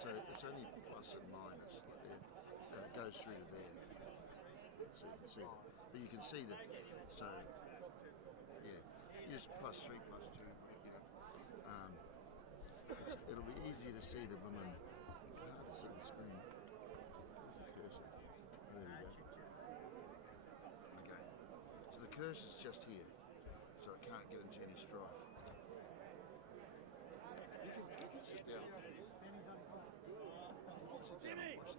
So it's only plus and minus like there, and it goes through to there. So you can see that. But you can see that. So yeah, use +3, +2. You know, it'll be easier to see the women. Hard to see the screen. There's the cursor. There we go. Okay. So the cursor's just here, so it can't get into any strife. You can sit down. You can sit down and watch the game. Jimmy! Like,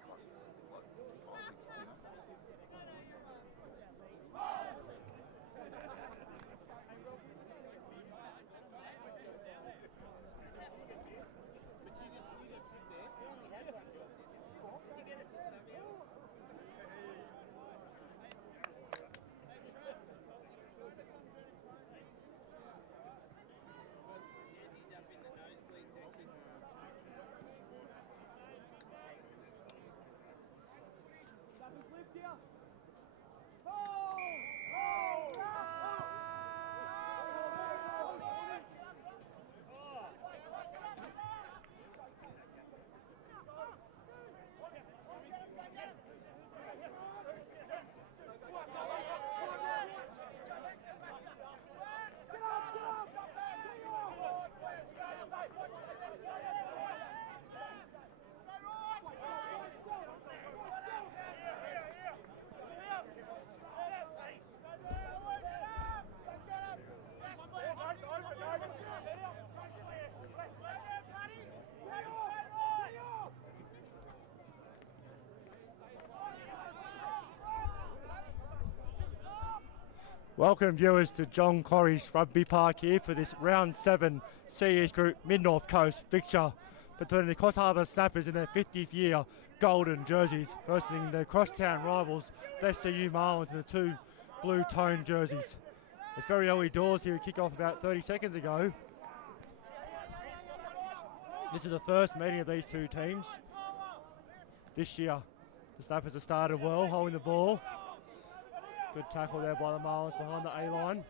I think, you know. Welcome viewers to John Corrie's Rugby Park here for this round 7 CES Group Mid-North Coast fixture between the Coffs Harbour Snappers in their 50th year golden jerseys versus their crosstown rivals, the SCU Marlins in the 2 blue tone jerseys. It's very early doors here, kick off about 30 seconds ago. This is the first meeting of these two teams. This year the Snappers have started well, holding the ball. Good tackle there by the Marlins behind the A-line.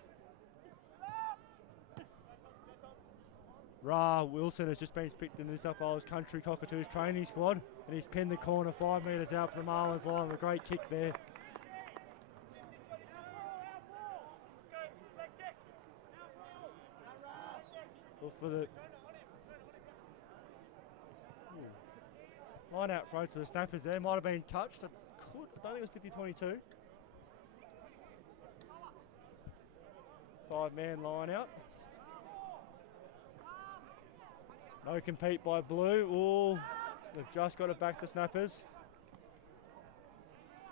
Ra Wilson has just been picked in the New South Wales Country Cockatoos training squad, and he's pinned the corner 5 metres out for the Marlins line with a great kick there. Well, for the line out front to the Snappers there, might have been touched. I don't think it was 50-22. 5-man line out. No compete by Blue. Ooh, they've just got it back to Snappers.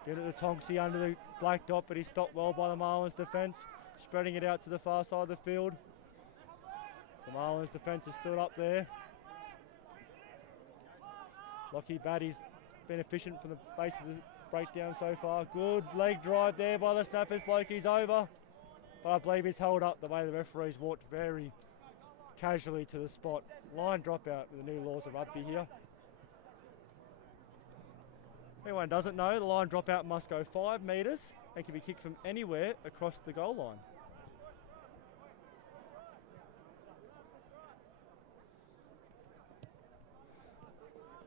Get it to Tonksy under the black dot, but he's stopped well by the Marlins defence. Spreading it out to the far side of the field. The Marlins defence is still up there. Lockie Batty's been efficient from the base of the breakdown so far. Good leg drive there by the Snappers. Bloke, he's over. But I believe he's held up the way the referees walked very casually to the spot. Line dropout with the new laws of rugby here. If anyone doesn't know, the line dropout must go 5 metres and can be kicked from anywhere across the goal line.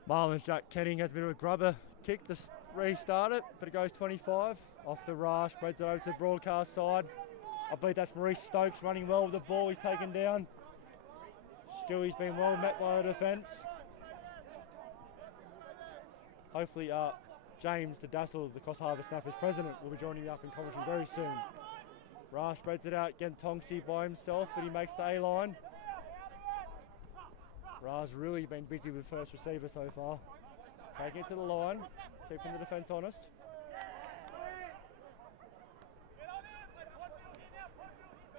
Marlins Jack Kenning has a bit of a grubber kick to restart it, but it goes 25. Off to Ra, spreads it over to the broadcast side. I believe that's Maurice Stokes running well with the ball. He's taken down. Stewie's been well met by the defence. Hopefully James de Dassel, the Coffs Harbour Snappers president, will be joining me up in commentary very soon. Ra spreads it out again, Tonksy by himself, but he makes the A-line. Ra's really been busy with first receiver so far. Taking it to the line, keeping the defence honest.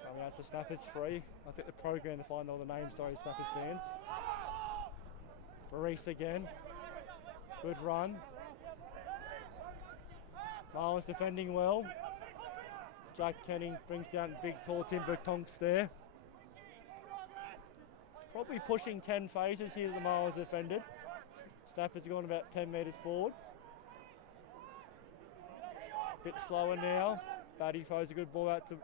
Coming out to Snappers free. I think the program to find all the names, sorry, Snappers fans. Maurice again. Good run. Marlins defending well. Jack Kenning brings down big tall timber Tonks there. Probably pushing 10 phases here that the Marlins defended. Snappers are going about 10 metres forward. Bit slower now. Fatty throws a good ball out to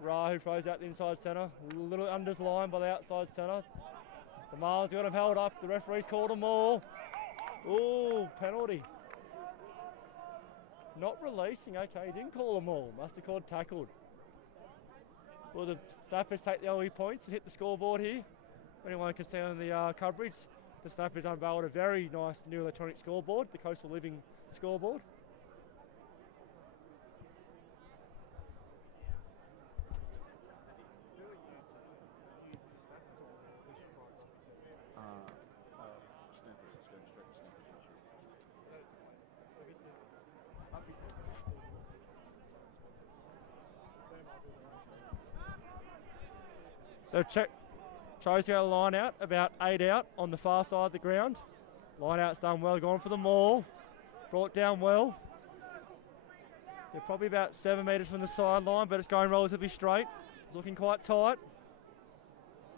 Ra, who throws out the inside centre. A little unders line by the outside centre. The Marlins got him held up. The referee's called them all. Ooh, penalty. Not releasing. Okay, he didn't call them all. Must have called tackled. Will the Snappers take the early points and hit the scoreboard here? If anyone can see on the coverage, the Snappers unveiled a very nice new electronic scoreboard, the Coastal Living scoreboard. Snappers, it's going straight to Snappers YouTube. They've chose to go line out, about 8 out on the far side of the ground. Line out's done well, gone for the maul, brought down well. They're probably about 7 metres from the sideline, but it's going relatively straight. It's looking quite tight.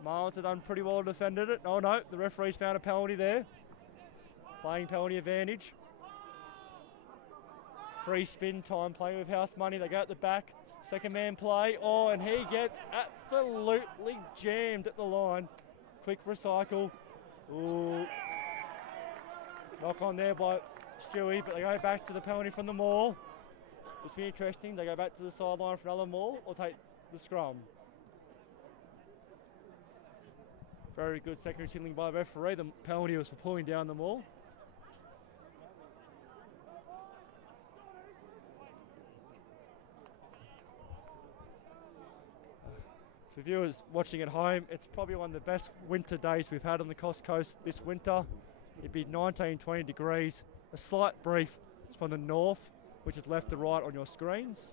Marlins have done pretty well defended it. Oh no, the referee's found a penalty there. Playing penalty advantage. Free spin time, playing with house money. They go at the back. Second man play. Oh, and he gets absolutely jammed at the line. Quick recycle. Ooh. Knock on there by Stewie, but they go back to the penalty from the maul. This will be interesting. They go back to the sideline for another maul or take the scrum. Very good secondary signaling by the referee. The penalty was for pulling down the maul. For viewers watching at home, it's probably one of the best winter days we've had on the Coast Coast this winter. It'd be 19, 20 degrees. A slight brief from the north, which is left to right on your screens.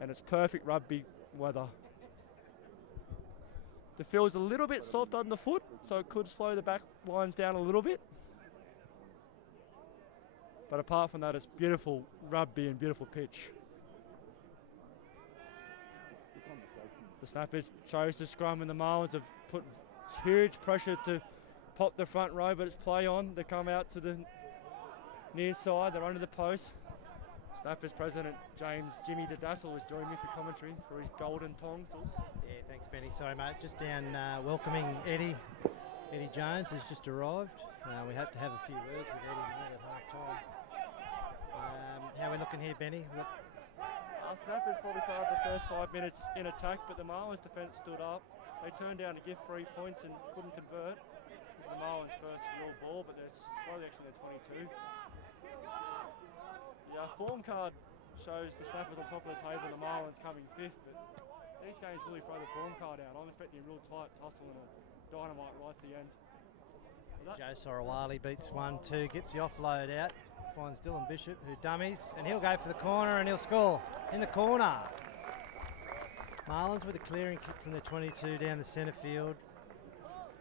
And it's perfect rugby weather. The field's a little bit soft underfoot, so it could slow the back lines down a little bit. But apart from that, it's beautiful rugby and beautiful pitch. The Snappers chose to scrum and the Marlins have put huge pressure to pop the front row, but it's play on. They come out to the near side, they're under the post. Snappers president James Jimmy Dedassel has joined me for commentary for his golden tonsils. Yeah, thanks Benny. Sorry mate, just down welcoming Eddie Jones who's just arrived. We hope to have a few words with Eddie mate at half time. How are we looking here, Benny? Snappers probably started the first 5 minutes in attack, but the Marlins defence stood up. They turned down to give 3 points and couldn't convert. This is the Marlins' first real ball, but they're slowly actually their 22. The form card shows the Snappers on top of the table and the Marlins coming 5th, but these games really throw the form card out. I'm expecting a real tight tussle and a dynamite right to the end. Joe Sorowali beats 1-2, gets the offload out, finds Dylan Bishop who dummies, and he'll go for the corner and he'll score in the corner. Marlins with a clearing kick from the 22 down the centre field.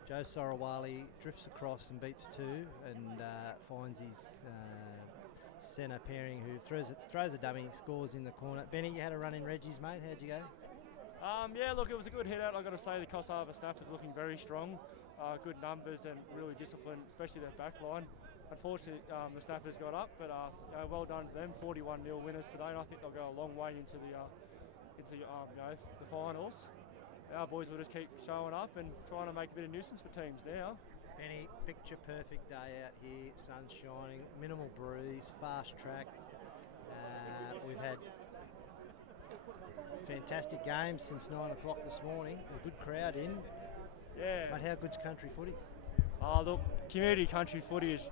Joe Sorowali drifts across and beats 2 and finds his centre pairing who throws a dummy, scores in the corner. Benny, you had a run in Reggie's, mate. How'd you go? Yeah, look, it was a good hit out. I've got to say the Coffs Harbour Snappers looking very strong. Good numbers and really disciplined, especially their back line. Unfortunately, the Snappers got up, but well done to them. 41-0 winners today, and I think they'll go a long way into the finals. Our boys will just keep showing up and trying to make a bit of nuisance for teams now. Benny, picture perfect day out here, sun's shining, minimal breeze, fast track. We've had fantastic games since 9 o'clock this morning. A good crowd in. Yeah. But how good's country footy? Look, community country footy is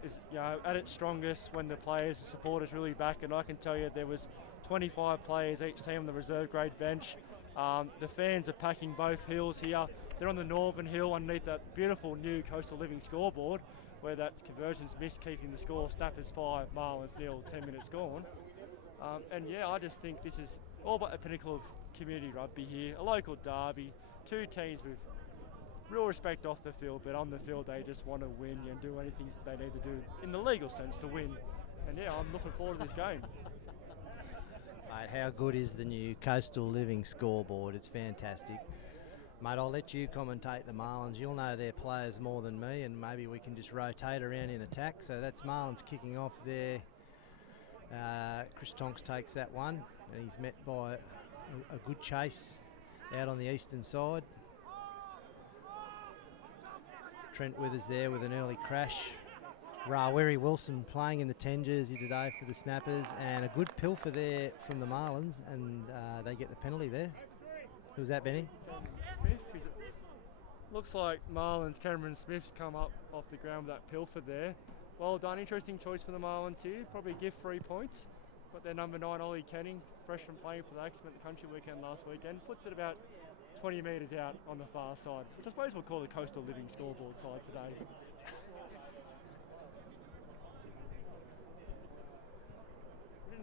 at its strongest when the players and supporters really back, and I can tell you there was 25 players each team on the reserve grade bench. The fans are packing both hills here. They're on the northern hill underneath that beautiful new Coastal Living scoreboard where that conversion's missed, keeping the score Snappers 5, Marlins 0, 10 minutes gone. And yeah, I just think this is all but the pinnacle of community rugby here. A local derby, 2 teams with real respect off the field, but on the field they just want to win and do anything they need to do in the legal sense to win. And yeah, I'm looking forward to this game. Mate, how good is the new Coastal Living scoreboard? It's fantastic. Mate, I'll let you commentate the Marlins. You'll know their players more than me, and maybe we can just rotate around in attack. So that's Marlins kicking off there. Chris Tonks takes that one, and he's met by a good chase out on the eastern side. Trent Withers there with an early crash. Rawiri Wilson playing in the 10 jersey today for the Snappers, and a good pilfer there from the Marlins, and they get the penalty there. Who's that, Benny? Smith. Looks like Marlins Cameron Smith's come up off the ground with that pilfer there. Well done, interesting choice for the Marlins here. Probably give 3 points. Got their number 9 Ollie Canning, fresh from playing for the Axemen at the country weekend last weekend. Puts it about 20 metres out on the far side, which I suppose we'll call the Coastal Living scoreboard side today.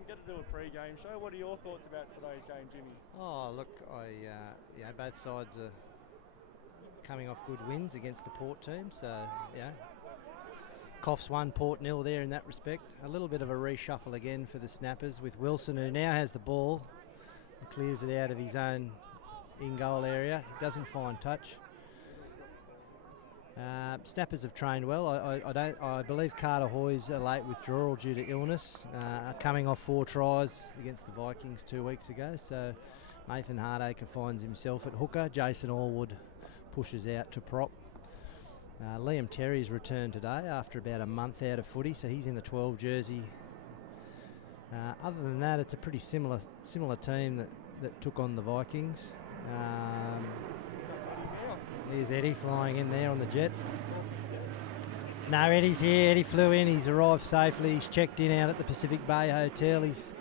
Get to do a pre-game show. What are your thoughts about today's game, Jimmy? Oh, look, both sides are coming off good wins against the Port team, so Coffs 1, Port 0 there in that respect. A little bit of a reshuffle again for the Snappers with Wilson, who now has the ball, and clears it out of his own in-goal area. He doesn't find touch. Snappers have trained well. I believe Carter Hoy's a late withdrawal due to illness, coming off 4 tries against the Vikings 2 weeks ago. So Nathan Hardacre finds himself at hooker. Jason Allwood pushes out to prop. Liam Terry's returned today after about a month out of footy, so he's in the 12 jersey. Other than that, it's a pretty similar team that took on the Vikings. There's Eddie flying in there on the jet. No, Eddie's here. Eddie flew in. He's arrived safely. He's checked in out at the Pacific Bay Hotel. There's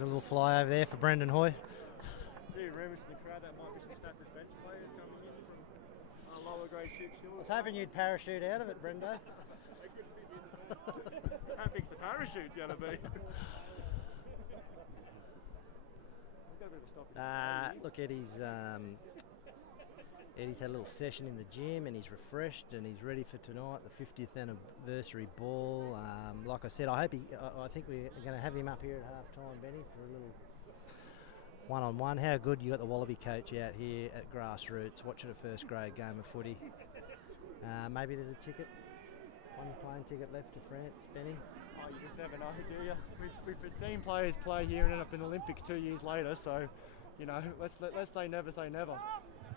a little flyover there for Brendan Hoy. Gee, rumours in the crowd that might be some Snappers bench players coming in from lower grade shoots. I was hoping you'd parachute out of it, Brendo. How big's the parachute going to be? Look, Eddie's had a little session in the gym, and he's refreshed, and he's ready for tonight, the 50th anniversary ball. Like I said, I think we're going to have him up here at half time, Benny, for a little one-on-one. How good you got the Wallaby coach out here at Grassroots watching a first grade game of footy. Maybe there's a ticket, one plane ticket left to France, Benny. Oh, you just never know, do you? We've seen players play here and end up in the Olympics 2 years later, so, you know, let's say never.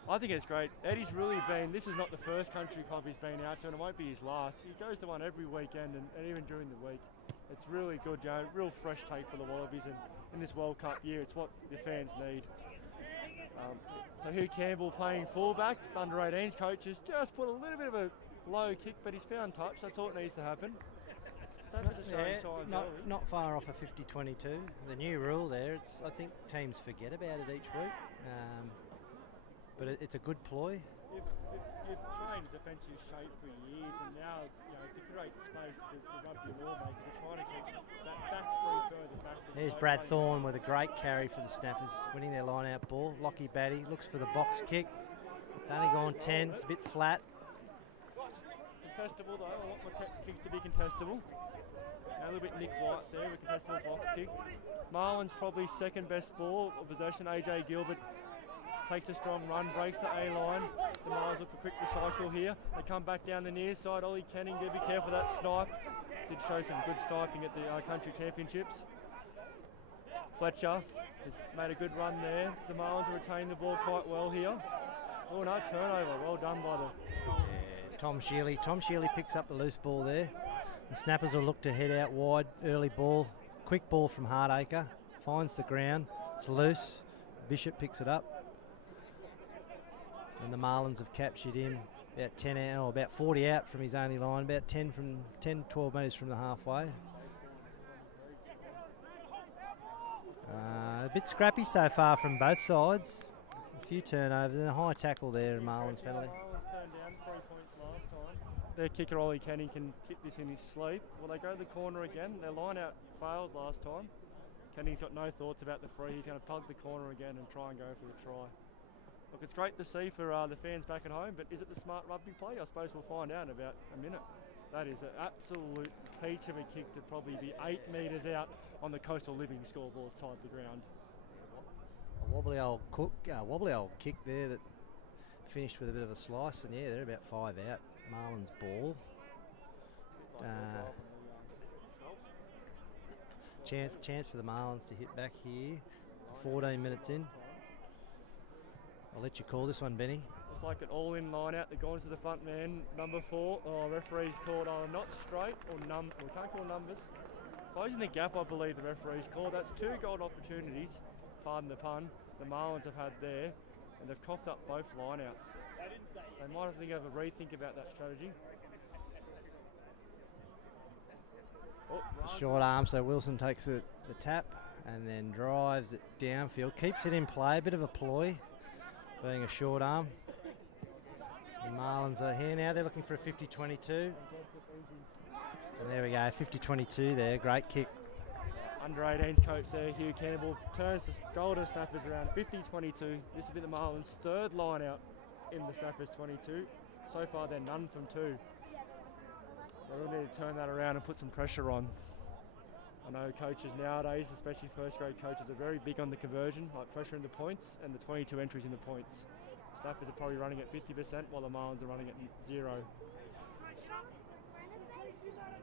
I think it's great. Eddie's really this is not the first country club he's been out to, and it won't be his last. He goes to one every weekend and even during the week. It's really good, you know, real fresh take for the Wallabies, and in this World Cup year, it's what the fans need. So Hugh Campbell playing fullback, under 18s coaches just put a little bit of a low kick, but he's found touch. That's all that needs to happen. Not far off a 50-22. The new rule there, I think teams forget about it each week, but it's a good ploy. You've trained defensive shape for years, and now, you know, to create space, the rugby lawmakers are trying to keep that back three further back. There's Brad Thorne with a great carry for the Snappers, winning their line-out ball. Lockie Batty looks for the box kick. It's only gone 10, it's a bit flat. Contestable though, I want my kicks to be contestable. A little bit Nick White there with contestable box kick. Marlins probably second best ball of possession. AJ Gilbert takes a strong run, breaks the A-line. The Marlins look for quick recycle here. They come back down the near side. Ollie Canning, do be careful of that snipe. Did show some good sniping at the country championships. Fletcher has made a good run there. The Marlins have retained the ball quite well here. Oh no, turnover. Well done by the... Tom Shealy. Tom Shealy picks up the loose ball there. The Snappers will look to head out wide. Early ball. Quick ball from Hardacre. Finds the ground. It's loose. Bishop picks it up. And the Marlins have captured him about 10 out, or about 40 out from his only line, about 10 to 12 metres from the halfway. A bit scrappy so far from both sides. A few turnovers and a high tackle there, Marlins penalty. Marlins turned down 3 points last time. Their kicker Ollie Canning can kick this in his sleep. Well, they go to the corner again. Their line out failed last time. Canning's got no thoughts about the free. He's going to plug the corner again and try and go for the try. Look, it's great to see for the fans back at home, but is it the smart rugby play? I suppose we'll find out in about a minute. That is an absolute peach of a kick to probably be 8 metres out on the Coastal Living scoreboard side of the ground. A wobbly old kick there that finished with a bit of a slice, and yeah, they're about 5 out. Marlins ball. Chance for the Marlins to hit back here. 14 minutes in. I'll let you call this one, Benny. Well, looks like an all-in line out. They're going to the front man, number 4. Oh, referee's called not straight or we can't call numbers. Closing the gap, I believe the referee's called. That's 2 goal opportunities, pardon the pun, the Marlins have had there, and they've coughed up both line-outs. They might have to have a rethink about that strategy. It's a short arm, so Wilson takes the tap and then drives it downfield, keeps it in play, a bit of a ploy, being a short arm. The Marlins are here now, they're looking for a 50-22. And there we go, 50-22 there, great kick. Under 18s coach there, Hugh Campbell, turns the Golden Snappers around 50-22. This will be the Marlins' 3rd line out in the Snappers 22. So far they're none from 2. They really need to turn that around and put some pressure on. I know coaches nowadays, especially first grade coaches, are very big on the conversion, like pressure in the points and the 22 entries in the points. Snappers are probably running at 50% while the Marlins are running at 0.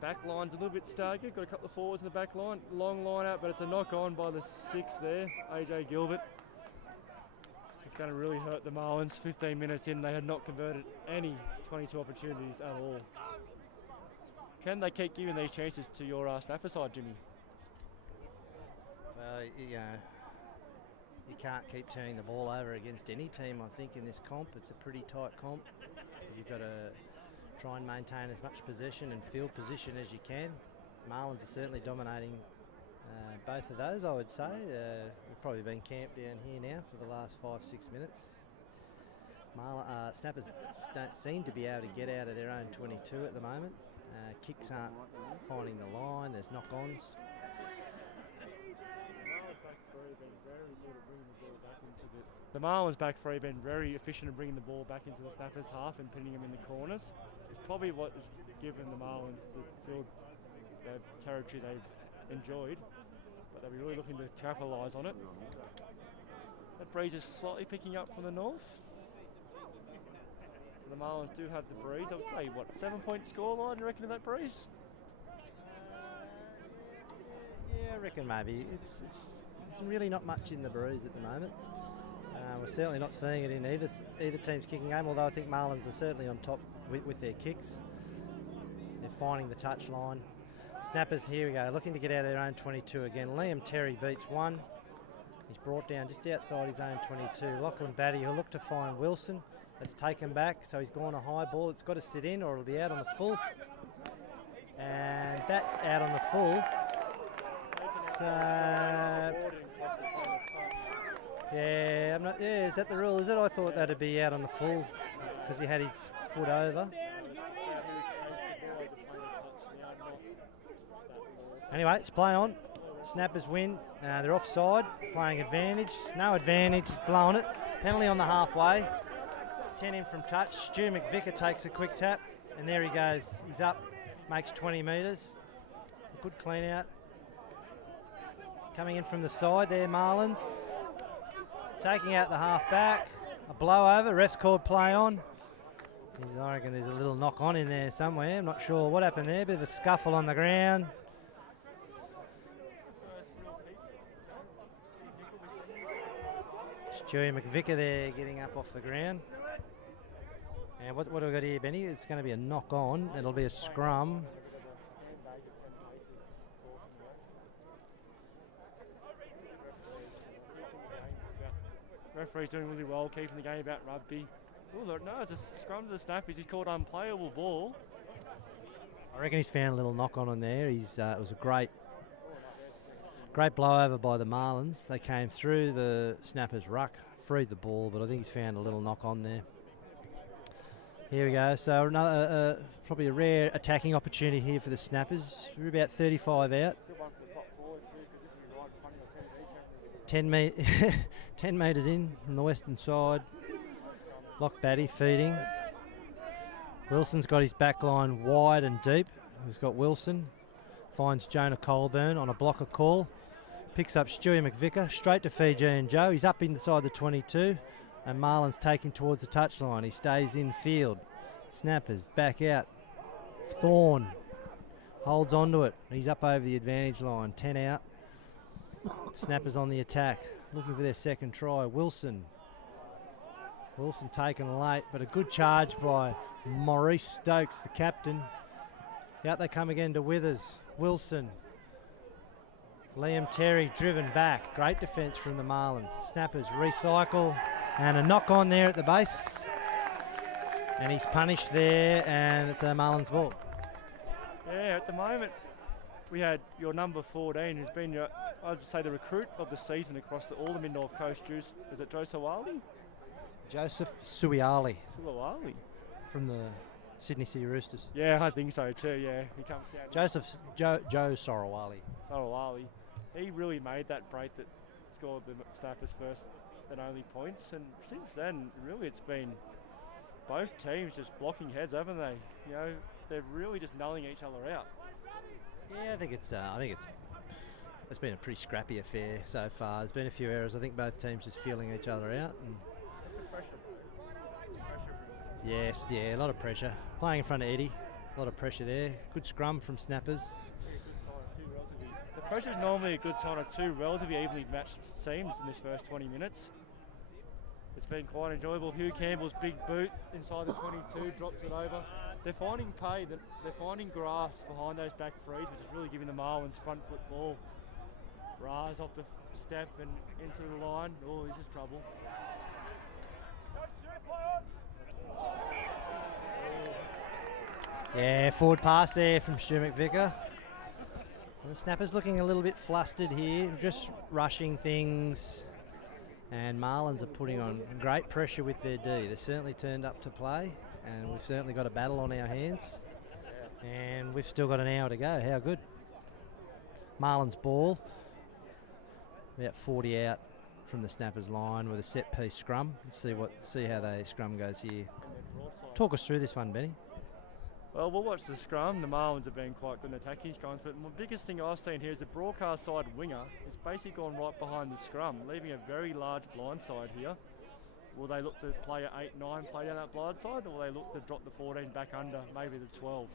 Back line's a little bit staggered, got a couple of forwards in the back line, long line out, but it's a knock on by the 6 there, AJ Gilbert. It's going to really hurt the Marlins. 15 minutes in, they had not converted any 22 opportunities at all. Can they keep giving these chances to your snapper side, Jimmy? Well, you know, you can't keep turning the ball over against any team, I think, in this comp. It's a pretty tight comp. You've got to try and maintain as much possession and field position as you can. Marlins are certainly dominating both of those, I would say. We've probably been camped down here now for the last 5-6 minutes. Snappers just don't seem to be able to get out of their own 22 at the moment. Kicks aren't finding the line, there's knock-ons. The Marlins back three have been very efficient in bringing the ball back into the Snappers half and pinning them in the corners. It's probably what has given the Marlins the field territory they've enjoyed, but they'll be really looking to capitalise on it. That breeze is slightly picking up from the north. So the Marlins do have the breeze. I would say, what, 7-point scoreline, you reckon, of that breeze? Yeah, I reckon maybe. It's really not much in the breeze at the moment. We're certainly not seeing it in either team's kicking game, although I think Marlins are certainly on top with their kicks. They're finding the touch line. Snappers, here we go, looking to get out of their own 22 again. Liam Terry beats one. He's brought down just outside his own 22. Lachlan Batty, who'll look to find Wilson. That's taken back, so he's gone a high ball. It's got to sit in or it'll be out on the full. And that's out on the full. So, yeah, is that the rule? Is it? I thought that'd be out on the full because he had his foot over. Anyway, it's play on. Snappers win. They're offside, playing advantage. No advantage, he's blown it. Penalty on the halfway. 10 in from touch. Stu McVicker takes a quick tap, and there he goes. He's up, makes 20 metres. Good clean out. Coming in from the side there, Marlins. Taking out the half back. A blowover. Ref's called play on. I reckon there's a little knock on in there somewhere. I'm not sure what happened there. Bit of a scuffle on the ground. Stewie McVicker there getting up off the ground. And what have we got here, Benny? It's going to be a knock on. It'll be a scrum. Referee's doing really well, keeping the game about rugby. Oh, no, it's a scrum to the Snappies. He's called unplayable ball. I reckon he's found a little knock on there. It was a great blowover by the Marlins. They came through the Snappers' ruck, freed the ball, but I think he's found a little knock on there. Here we go. So another probably a rare attacking opportunity here for the Snappers. We're about 35 out. 10 metres in from the western side. Lock Batty feeding. Wilson's got his back line wide and deep. He's got Wilson. Finds Jonah Colburn on a blocker call. Picks up Stewie McVicker. Straight to Fiji and Joe. He's up inside the 22. And Marlins take him towards the touchline. He stays in field. Snappers back out. Thorne holds onto it. He's up over the advantage line. 10 out. Snappers on the attack, looking for their second try. Wilson Wilson taken late, but a good charge by Maurice Stokes, the captain. Out they come again to Withers. Wilson. Liam Terry driven back. Great defence from the Marlins. Snappers recycle. And a knock on there at the base. And he's punished there, and it's a Marlins ball. Yeah, at the moment, we had your number 14, who's been, I'd say, the recruit of the season across all the Mid-North Coast. Is it Joseph Wali? Joseph Suiali. Suiali. From the Sydney City Roosters. Yeah, I think so too, yeah. He comes down. Joe Sorowali. Sorowali. He really made that break that scored the Snappers' first and only points. And since then, really, it's been both teams just blocking heads, haven't they? You know, they're really just nulling each other out. Yeah, I think it's been a pretty scrappy affair so far. There's been a few errors. I think both teams just feeling each other out. And yes, yeah, a lot of pressure. Playing in front of Eddie, a lot of pressure there. Good scrum from Snappers. The pressure is normally a good sign of two relatively evenly matched teams in this first 20 minutes. It's been quite enjoyable. Hugh Campbell's big boot inside the 22 drops it over. They're finding pay, they're finding grass behind those back threes, which is really giving the Marlins front foot ball. Raz off the step and into the line. Oh, this is trouble. Yeah, forward pass there from Stu McVicker. The Snappers looking a little bit flustered here, just rushing things. And Marlins are putting on great pressure with their D. They certainly turned up to play, and we've certainly got a battle on our hands. And we've still got an hour to go. How good. Marlins ball. About 40 out from the Snappers line with a set piece scrum. Let's see how the scrum goes here. Talk us through this one, Benny. Well, we'll watch the scrum. The Marlins have been quite good in attacking scrums, but the biggest thing I've seen here is the broadcast side winger has basically gone right behind the scrum, leaving a very large blind side here. Will they look to play an 8-9 play down that blind side, or will they look to drop the 14 back under, maybe the 12?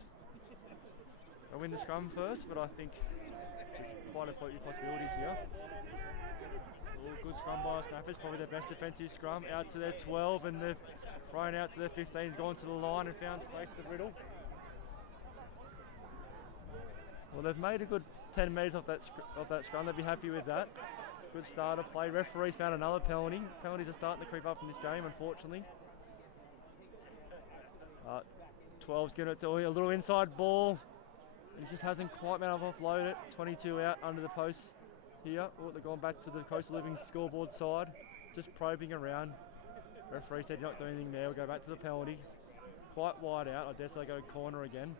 They'll win the scrum first, but I think there's quite a few possibilities here. Good scrum by Snappers, probably their best defensive scrum. Out to their 12, and they've thrown out to their 15, gone to the line and found space to Riddle. Well, they've made a good 10 metres off that scrum. They'll be happy with that. Good start of play. Referees found another penalty. Penalties are starting to creep up in this game, unfortunately. 12's giving it to a little inside ball. He just hasn't quite been able to offload it. 22 out under the post here. Oh, they've gone back to the Coastal Living scoreboard side. Just probing around. Referee said you're not doing anything there. We'll go back to the penalty. Quite wide out. I dare say they go corner again.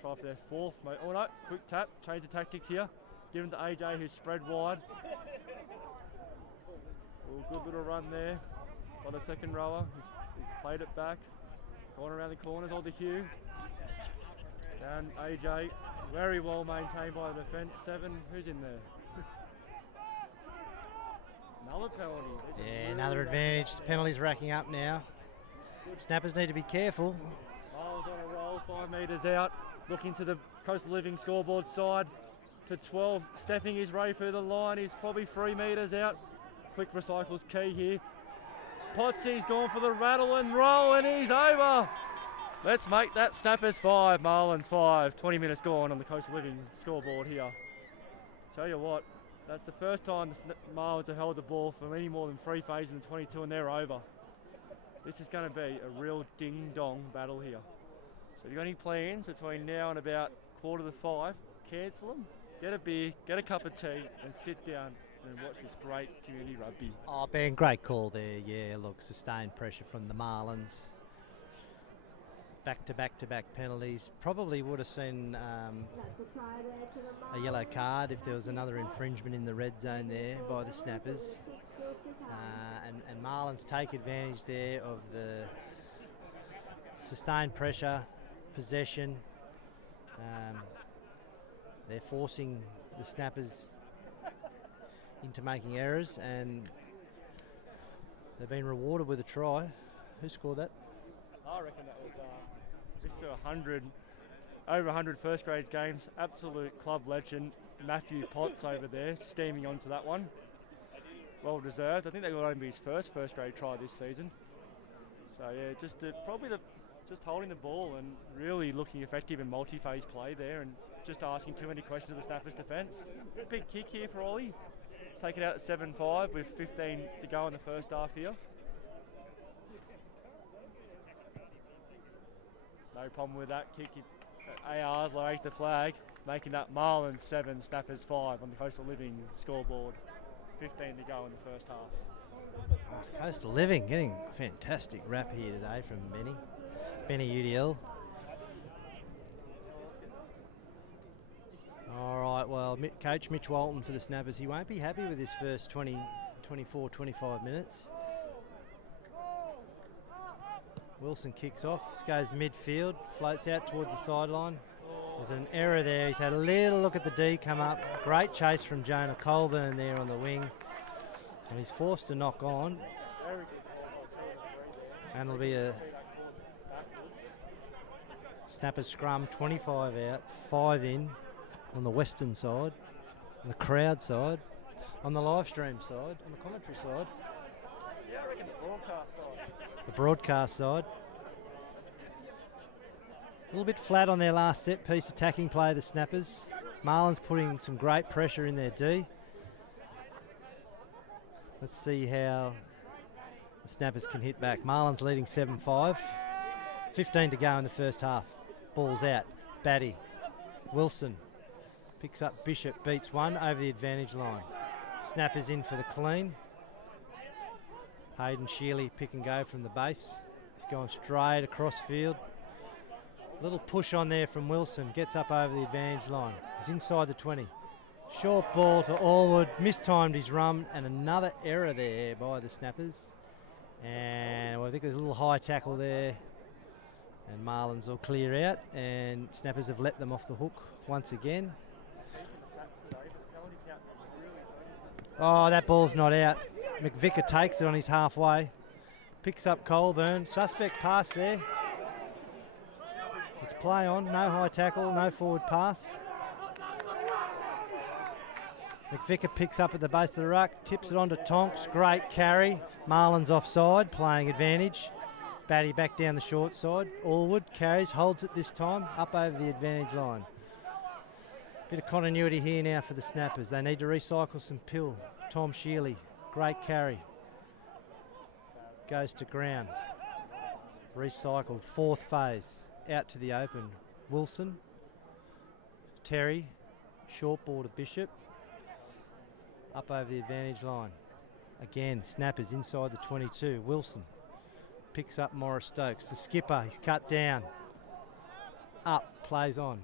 Try for their fourth. Oh no, quick tap. Change the tactics here. Give it to AJ, who's spread wide. Oh, good little run there by the second rower. He's played it back. Gone around the corners, all to Hugh. Down AJ. Very well maintained by the defence. 7, who's in there? Another penalty. Yeah, another advantage. Penalties racking up now. Snappers need to be careful. Marlins on a roll, 5 metres out. Looking to the Coastal Living scoreboard side. To 12, stepping his way through the line. He's probably 3 metres out. Quick recycle's key here. Potsy's gone for the rattle and roll, and he's over. Let's make that Snappers 5, Marlins 5. 20 minutes gone on the Coastal Living scoreboard here. Tell you what, that's the first time the Marlins have held the ball for any more than 3 phases in the 22, and they're over. This is going to be a real ding-dong battle here. So if you've got any plans between now and about 4:45, cancel them, get a beer, get a cup of tea, and sit down and watch this great community rugby. Oh, Ben, great call there. Yeah, look, sustained pressure from the Marlins. Back-to-back penalties. Probably would have seen a yellow card if there was another infringement in the red zone there by the Snappers. And Marlins take advantage there of the sustained pressure, possession. They're forcing the Snappers into making errors, and they've been rewarded with a try. Who scored that? I reckon that was Mr. 100, over 100 first grade games, absolute club legend, Matthew Potts over there, scheming onto that one. Well deserved. I think they got only his first grade try this season. So yeah, just holding the ball and really looking effective in multi-phase play there, and just asking too many questions of the Snappers' defence. Big kick here for Ollie. Take it out at 7-5 with 15 to go in the first half here. No problem with that kick. ARs raised the flag, making that Marlins 7, Snappers 5 on the Coastal Living scoreboard. 15 to go in the first half. Oh, Coastal Living getting fantastic rap here today from Benny UDL. All right, well, Coach Mitch Walton for the Snappers, he won't be happy with his first 24, 25 minutes. Wilson kicks off, goes midfield, floats out towards the sideline. There's an error there. He's had a little look at the D come up. Great chase from Jonah Colburn there on the wing. And he's forced to knock on. And it'll be a Snappers scrum, 25 out, 5 in on the western side, on the crowd side, on the live stream side, on the commentary side. Yeah, I reckon the broadcast side. The broadcast side. A little bit flat on their last set piece attacking play, the Snappers. Marlins putting some great pressure in their D. Let's see how the Snappers can hit back. Marlins leading 7-5. 15 to go in the first half. Ball's out. Batty. Wilson picks up Bishop, beats one over the advantage line. Snappers in for the clean. Hayden Shealy pick and go from the base. He's going straight across field. Little push on there from Wilson. Gets up over the advantage line. He's inside the 20. Short ball to Allwood. Mistimed his run, and another error there by the Snappers. And well, I think there's a little high tackle there. And Marlins will clear out, and Snappers have let them off the hook once again. Oh, that ball's not out. McVicker takes it on his halfway. Picks up Colburn. Suspect pass there. Let's play on. No high tackle, no forward pass. McVicker picks up at the base of the ruck. Tips it on to Tonks. Great carry. Marlins offside, playing advantage. Batty back down the short side. Allwood carries, holds it this time, up over the advantage line. Bit of continuity here now for the Snappers. They need to recycle some pill. Tom Shealy, great carry. Goes to ground. Recycled, fourth phase. Out to the open. Wilson, Terry, short ball to Bishop. Up over the advantage line. Again, Snappers inside the 22. Wilson picks up Morris Stokes. The skipper, he's cut down. Up, plays on.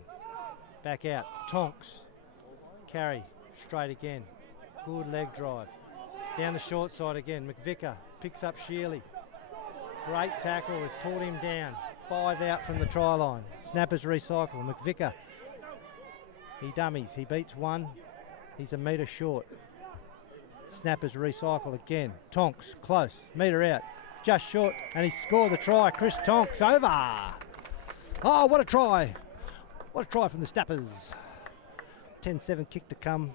Back out. Tonks. Carry, straight again. Good leg drive. Down the short side again. McVicker picks up Shealy. Great tackle, has pulled him down. 5 out from the try line. Snappers recycle. McVicker, he dummies. He beats one. He's a metre short. Snappers recycle again. Tonks, close. Metre out. Just short. And he scored the try. Chris Tonks over. Oh, what a try. What a try from the Snappers. 10-7 kick to come.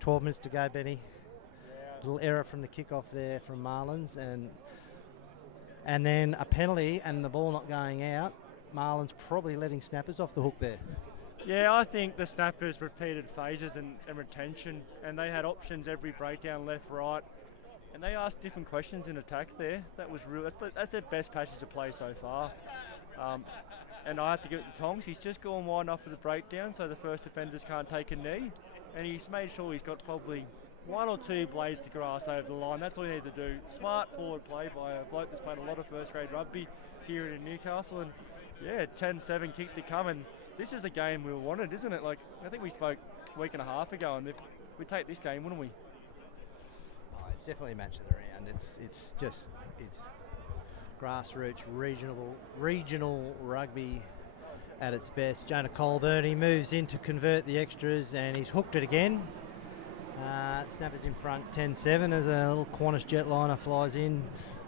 12 minutes to go, Benny. Little error from the kickoff there from Marlins. And then a penalty and the ball not going out. Marlins probably letting Snappers off the hook there. Yeah, I think the Snappers repeated phases and retention, and they had options every breakdown, left, right, and they asked different questions in attack there. That was real. That's their best passage of play so far. And I have to give it to Tongs. He's just gone wide enough for the breakdown, so the first defenders can't take a knee, and he's made sure he's got probably 1 or 2 blades to grass over the line. That's all you need to do. Smart forward play by a bloke that's played a lot of first-grade rugby here in Newcastle, and yeah, 10-7 kick to come, and this is the game we wanted, isn't it? Like, I think we spoke a week and a half ago, and if we take this game, wouldn't we? Oh, it's definitely a match of the round. It's grassroots regional rugby at its best. Jonah Colburn, he moves in to convert the extras, and he's hooked it again. Snappers in front, 10-7 as a little Qantas jetliner flies in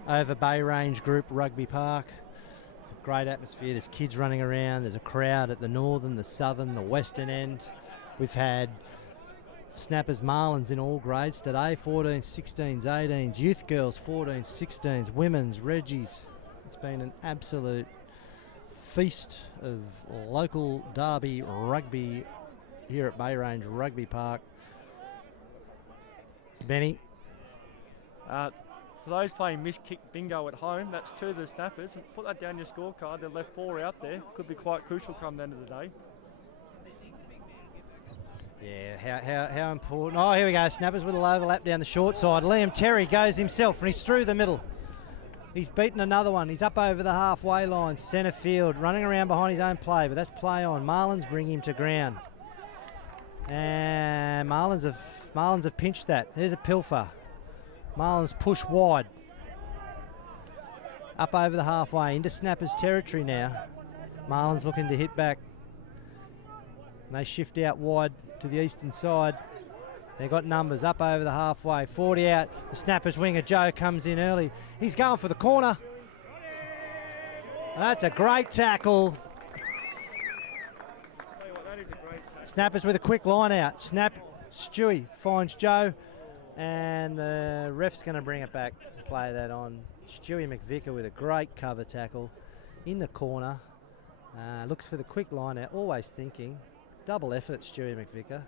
over Bay Range Group Rugby Park. It's a great atmosphere. There's kids running around. There's a crowd at the northern, the southern, the western end. We've had Snappers Marlins in all grades today, 14s, 16s, 18s, youth girls 14s, 16s, women's, Reggies. It's been an absolute feast of local derby rugby here at Bay Range Rugby Park. Benny? For those playing miss-kick bingo at home, that's 2 of the snappers. Put that down your scorecard. They've left 4 out there. Could be quite crucial come the end of the day. Yeah, how important. Oh, here we go. Snappers with a overlap down the short side. Liam Terry goes himself and he's through the middle. He's beaten another one. He's up over the halfway line. Centre field, running around behind his own play, but that's play on. Marlins bring him to ground. And Marlins have pinched that. There's a pilfer. Marlins push wide. Up over the halfway, into Snappers territory now. Marlins looking to hit back. And they shift out wide to the eastern side. They've got numbers up over the halfway. 40 out. The Snappers winger Joe comes in early. He's going for the corner. That's a great tackle. Snappers with a quick line out. Stewie finds Joe. And the ref's going to bring it back and play that on. Stewie McVicker with a great cover tackle in the corner. Looks for the quick line out. Always thinking. Double effort, Stewie McVicker.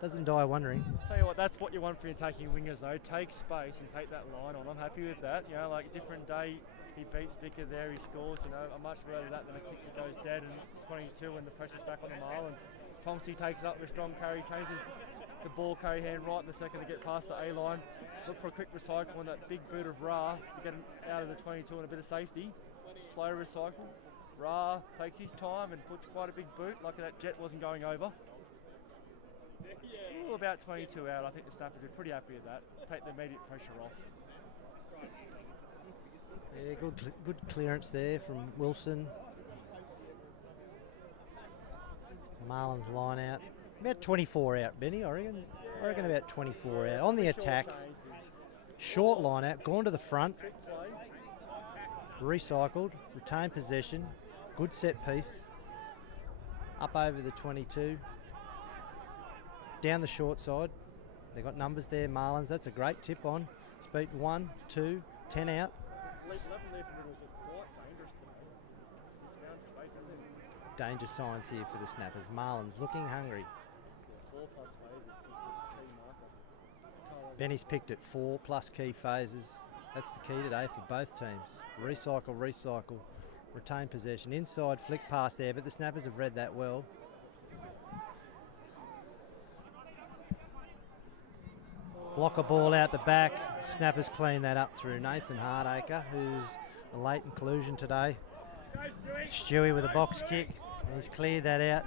Doesn't die wondering. Tell you what, that's what you want for your attacking wingers though. Take space and take that line on. I'm happy with that. You know, like a different day, he beats Vicker there, he scores. You know, I'd much rather that than a kick that goes dead and 22 and the pressure's back on the Marlins. Thompson takes it up with a strong carry, changes the ball carry hand right in the second to get past the A-line. Look for a quick recycle on that big boot of Ra to get him out of the 22 and a bit of safety. Slow recycle. Ra takes his time and puts quite a big boot, like that jet wasn't going over. Ooh, about 22 out. I think the Snappers are pretty happy with that. Take the immediate pressure off. Yeah, good clearance there from Wilson. Marlins line out. About 24 out, Benny, I reckon about 24 out. On the attack, short line out, gone to the front. Recycled, retained possession. Good set piece. Up over the 22. Down the short side. They've got numbers there, Marlins. That's a great tip on. Speed 1, 2, 10 out. Danger signs here for the Snappers. Marlins looking hungry. Benny's picked at 4+ key phases. That's the key today for both teams. Recycle. Retain possession. Inside flick pass there, but the Snappers have read that well. Block a ball out the back. Snappers clean that up through Nathan Hardacre, who's a late inclusion today. Stewie with a box kick. He's cleared that out.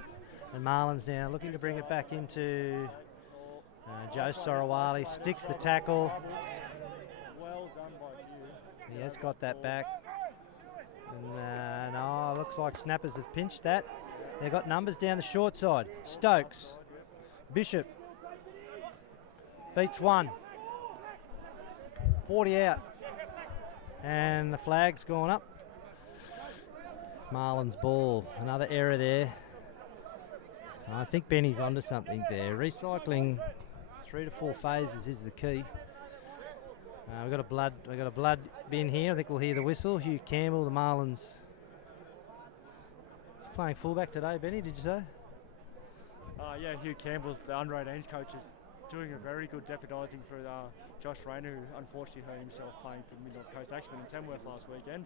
And Marlins now looking to bring it back into Joe Sorowali. Sticks the tackle. He has got that back. And no, looks like Snappers have pinched that. They've got numbers down the short side. Stokes. Bishop. Beats one. 40 out. And the flag's gone up. Marlins ball. Another error there. I think Benny's onto something there. Recycling 3 to 4 phases is the key. We've got a blood bin here. I think we'll hear the whistle. Hugh Campbell, the Marlins. He's playing fullback today, Benny, did you say? Yeah, Hugh Campbell, the under-18s coach, is doing a very good deputising for Josh Rayner, who unfortunately hurt himself playing for Mid North Coast Axemen in Tamworth last weekend.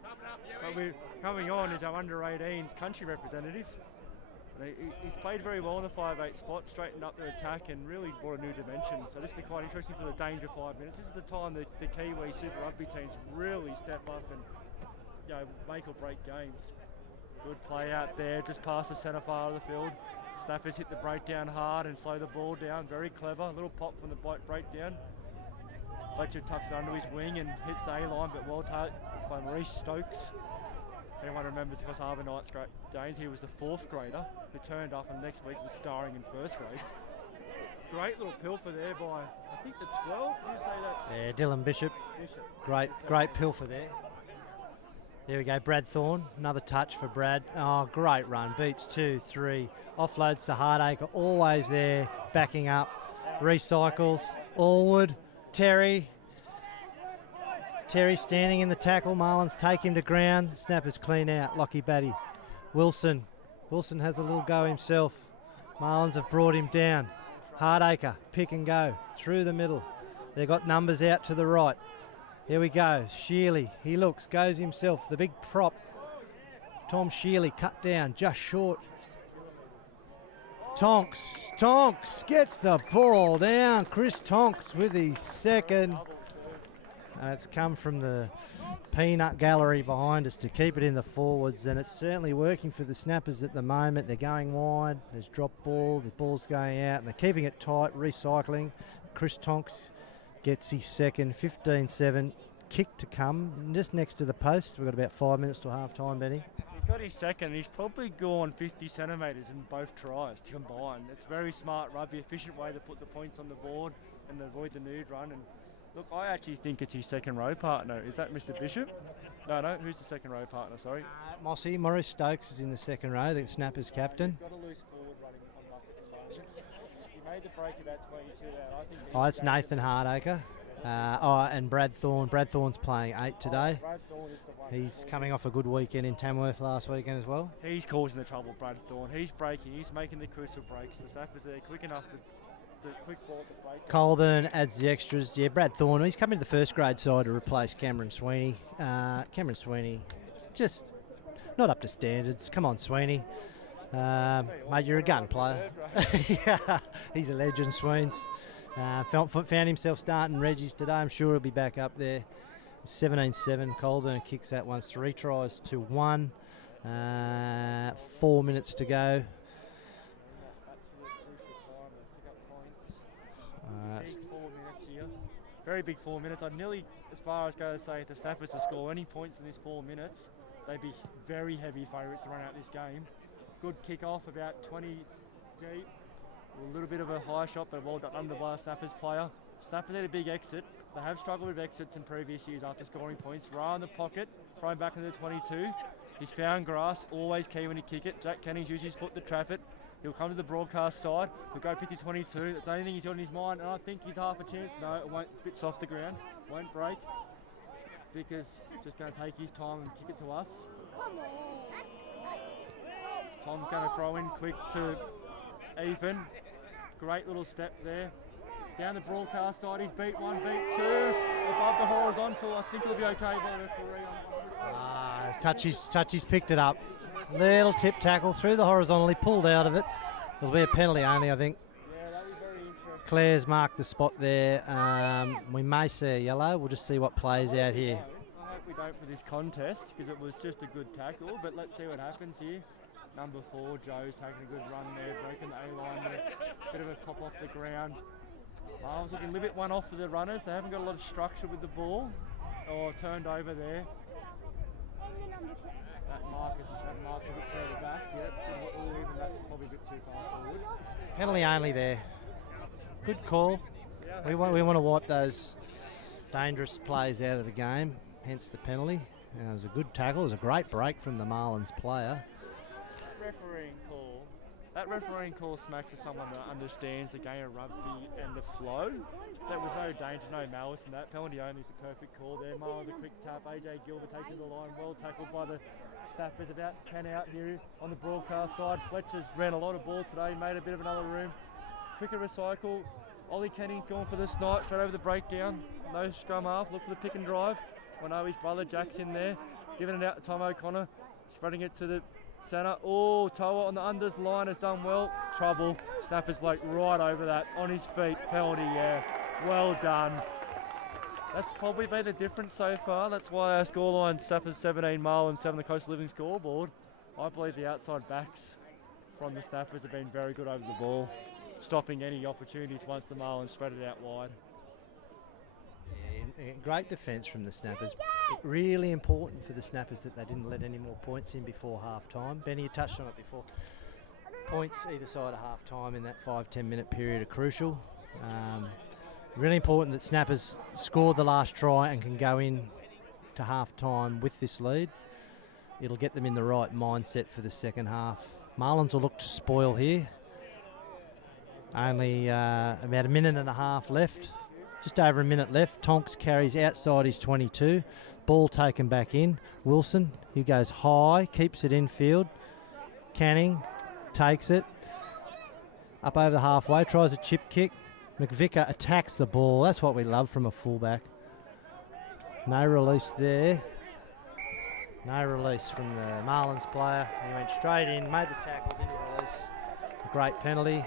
But we're coming on is our under-18s country representative. He's played very well in the 5'8" spot, straightened up their attack and really brought a new dimension. So this will be quite interesting for the danger 5 minutes. This is the time the Kiwi Super Rugby teams really step up and make or break games. Good play out there, just past the centre far of the field. Snappers hit the breakdown hard and slow the ball down. Very clever. A little pop from the breakdown. Fletcher tucks it under his wing and hits the A-line, but well taken by Maurice Stokes. Anyone remembers Coffs Harbour Knights days? He was the 4th grader who turned up and next week was starring in 1st grade. Great little pilfer there by, I think the 12th, you say that's? Yeah, Dylan Bishop. Great pilfer there. There we go, Brad Thorne. Another touch for Brad. Oh, great run. Beats 2, 3. Offloads to Hardacre. Always there, backing up. recycles. Allwood, Terry standing in the tackle. Marlins take him to ground. Snappers clean out. Lockie Batty. Wilson has a little go himself. Marlins have brought him down. Hardacre, pick and go through the middle. They've got numbers out to the right. Here we go. Shealy, he looks, goes himself. The big prop. Tom Shealy cut down just short. Tonks gets the ball down. Chris Tonks with his second. And it's come from the peanut gallery behind us to keep it in the forwards, and it's certainly working for the Snappers at the moment. They're going wide, there's drop ball, the ball's going out, and they're keeping it tight, recycling. Chris Tonks gets his second, 15-7. Kick to come, just next to the post. We've got about 5 minutes till half-time, Benny. He's got his second. He's probably gone 50 centimetres in both tries to combine. It's very smart rugby, efficient way to put the points on the board and avoid the nude run. And look, I actually think it's his second row partner. Is that Mr. Bishop? No. Who's the second row partner? Sorry. Mossy. Maurice Stokes is in the second row, the Snappers captain. He's got a loose forward running on bucket at the moment. He made the break about 22 out. I think it's Nathan Hardacre. And Brad Thorne. Brad Thorne's playing 8 today. Brad Thorne is the one. He's coming off a good weekend in Tamworth last weekend as well. He's causing the trouble, Brad Thorne. He's breaking. He's making the crucial breaks. The Snappers there quick enough to the quick ball to break. Colburn adds the extras. Yeah, Brad Thorne. He's coming to the first grade side to replace Cameron Sweeney. Cameron Sweeney, just not up to standards. Come on, Sweeney. Mate, you're a gun player. Yeah, he's a legend, Sweens. Found himself starting Reggie's today. I'm sure he'll be back up there. 17-7. Colburn kicks that one. 3 tries to 1. 4 minutes to go. Big 4 minutes here. Very big 4 minutes. I'd nearly as far as go to say if the Snappers to score any points in this 4 minutes, they'd be very heavy favourites to run out this game. Good kick-off, about 20 deep. A little bit of a high shot, but well done under by a Snappers player. Snappers had a big exit. They have struggled with exits in previous years after scoring points. Ra in the pocket, thrown back into the 22. He's found grass, always key when he kick it. Jack Kenning's used his foot to trap it. He'll come to the broadcast side. He'll go 50-22. That's the only thing he's got in his mind, and I think he's half a chance. No, it won't. It's a bit soft the ground. Won't break. Vickers just going to take his time and kick it to us. Tom's going to throw in quick to Ethan. Great little step there. Down the broadcast side, he's beat 1, beat 2. Above the horizontal, I think he'll be okay by the referee. Touchy's picked it up. Little tip tackle through the horizontal. He pulled out of it. It'll be a penalty only, I think. Yeah, that was very interesting. Claire's marked the spot there. We may see a yellow. We'll just see what plays out here. I hope we don't for this contest because it was just a good tackle, but let's see what happens here. Number 4, Joe's taking a good run there, breaking the A-line there. Bit of a pop off the ground. Marlins looking a little bit one off for the runners. They haven't got a lot of structure with the ball. Or turned over there. That mark's a bit further back. Yep. Even that's probably a bit too far forward. Penalty only there. Good call. We want to wipe those dangerous plays out of the game, hence the penalty. It was a good tackle. It was a great break from the Marlins player. That refereeing call smacks of someone that understands the game of rugby and the flow. There was no danger, no malice in that. Penalty only is a perfect call there. Miles, a quick tap. AJ Gilbert takes it to the line. Well tackled by the Snappers. About 10 out here on the broadcast side. Fletcher's ran a lot of ball today, made a bit of another room. Quicker recycle. Ollie Kenning's gone for the snipe, straight over the breakdown. No scrum half, look for the pick and drive. I know his brother Jack's in there. Giving it out to Tom O'Connor. Spreading it to the centre. Oh, Toa on the unders line has done well. Trouble. Snappers bloke right over that. On his feet. Penalty, yeah. Well done. That's probably been the difference so far. That's why our scoreline Snappers 17, Marlins 7, the Coastal Living scoreboard. I believe the outside backs from the Snappers have been very good over the ball, stopping any opportunities once the Marlins spread it out wide. Yeah, great defence from the Snappers. Really important for the Snappers that they didn't let any more points in before half-time. Benny, you touched on it before. Points either side of half-time in that 5-10 minute period are crucial. Really important that Snappers scored the last try and can go in to half-time with this lead. It'll get them in the right mindset for the second half. Marlins will look to spoil here. Only about a minute and a half left. Just over a minute left. Tonks carries outside his 22. Ball taken back in. Wilson, he goes high, keeps it infield. Canning takes it. Up over the halfway, tries a chip kick. McVicker attacks the ball. That's what we love from a fullback. No release there. No release from the Marlins player. He went straight in, made the tackle, didn't release. A great penalty.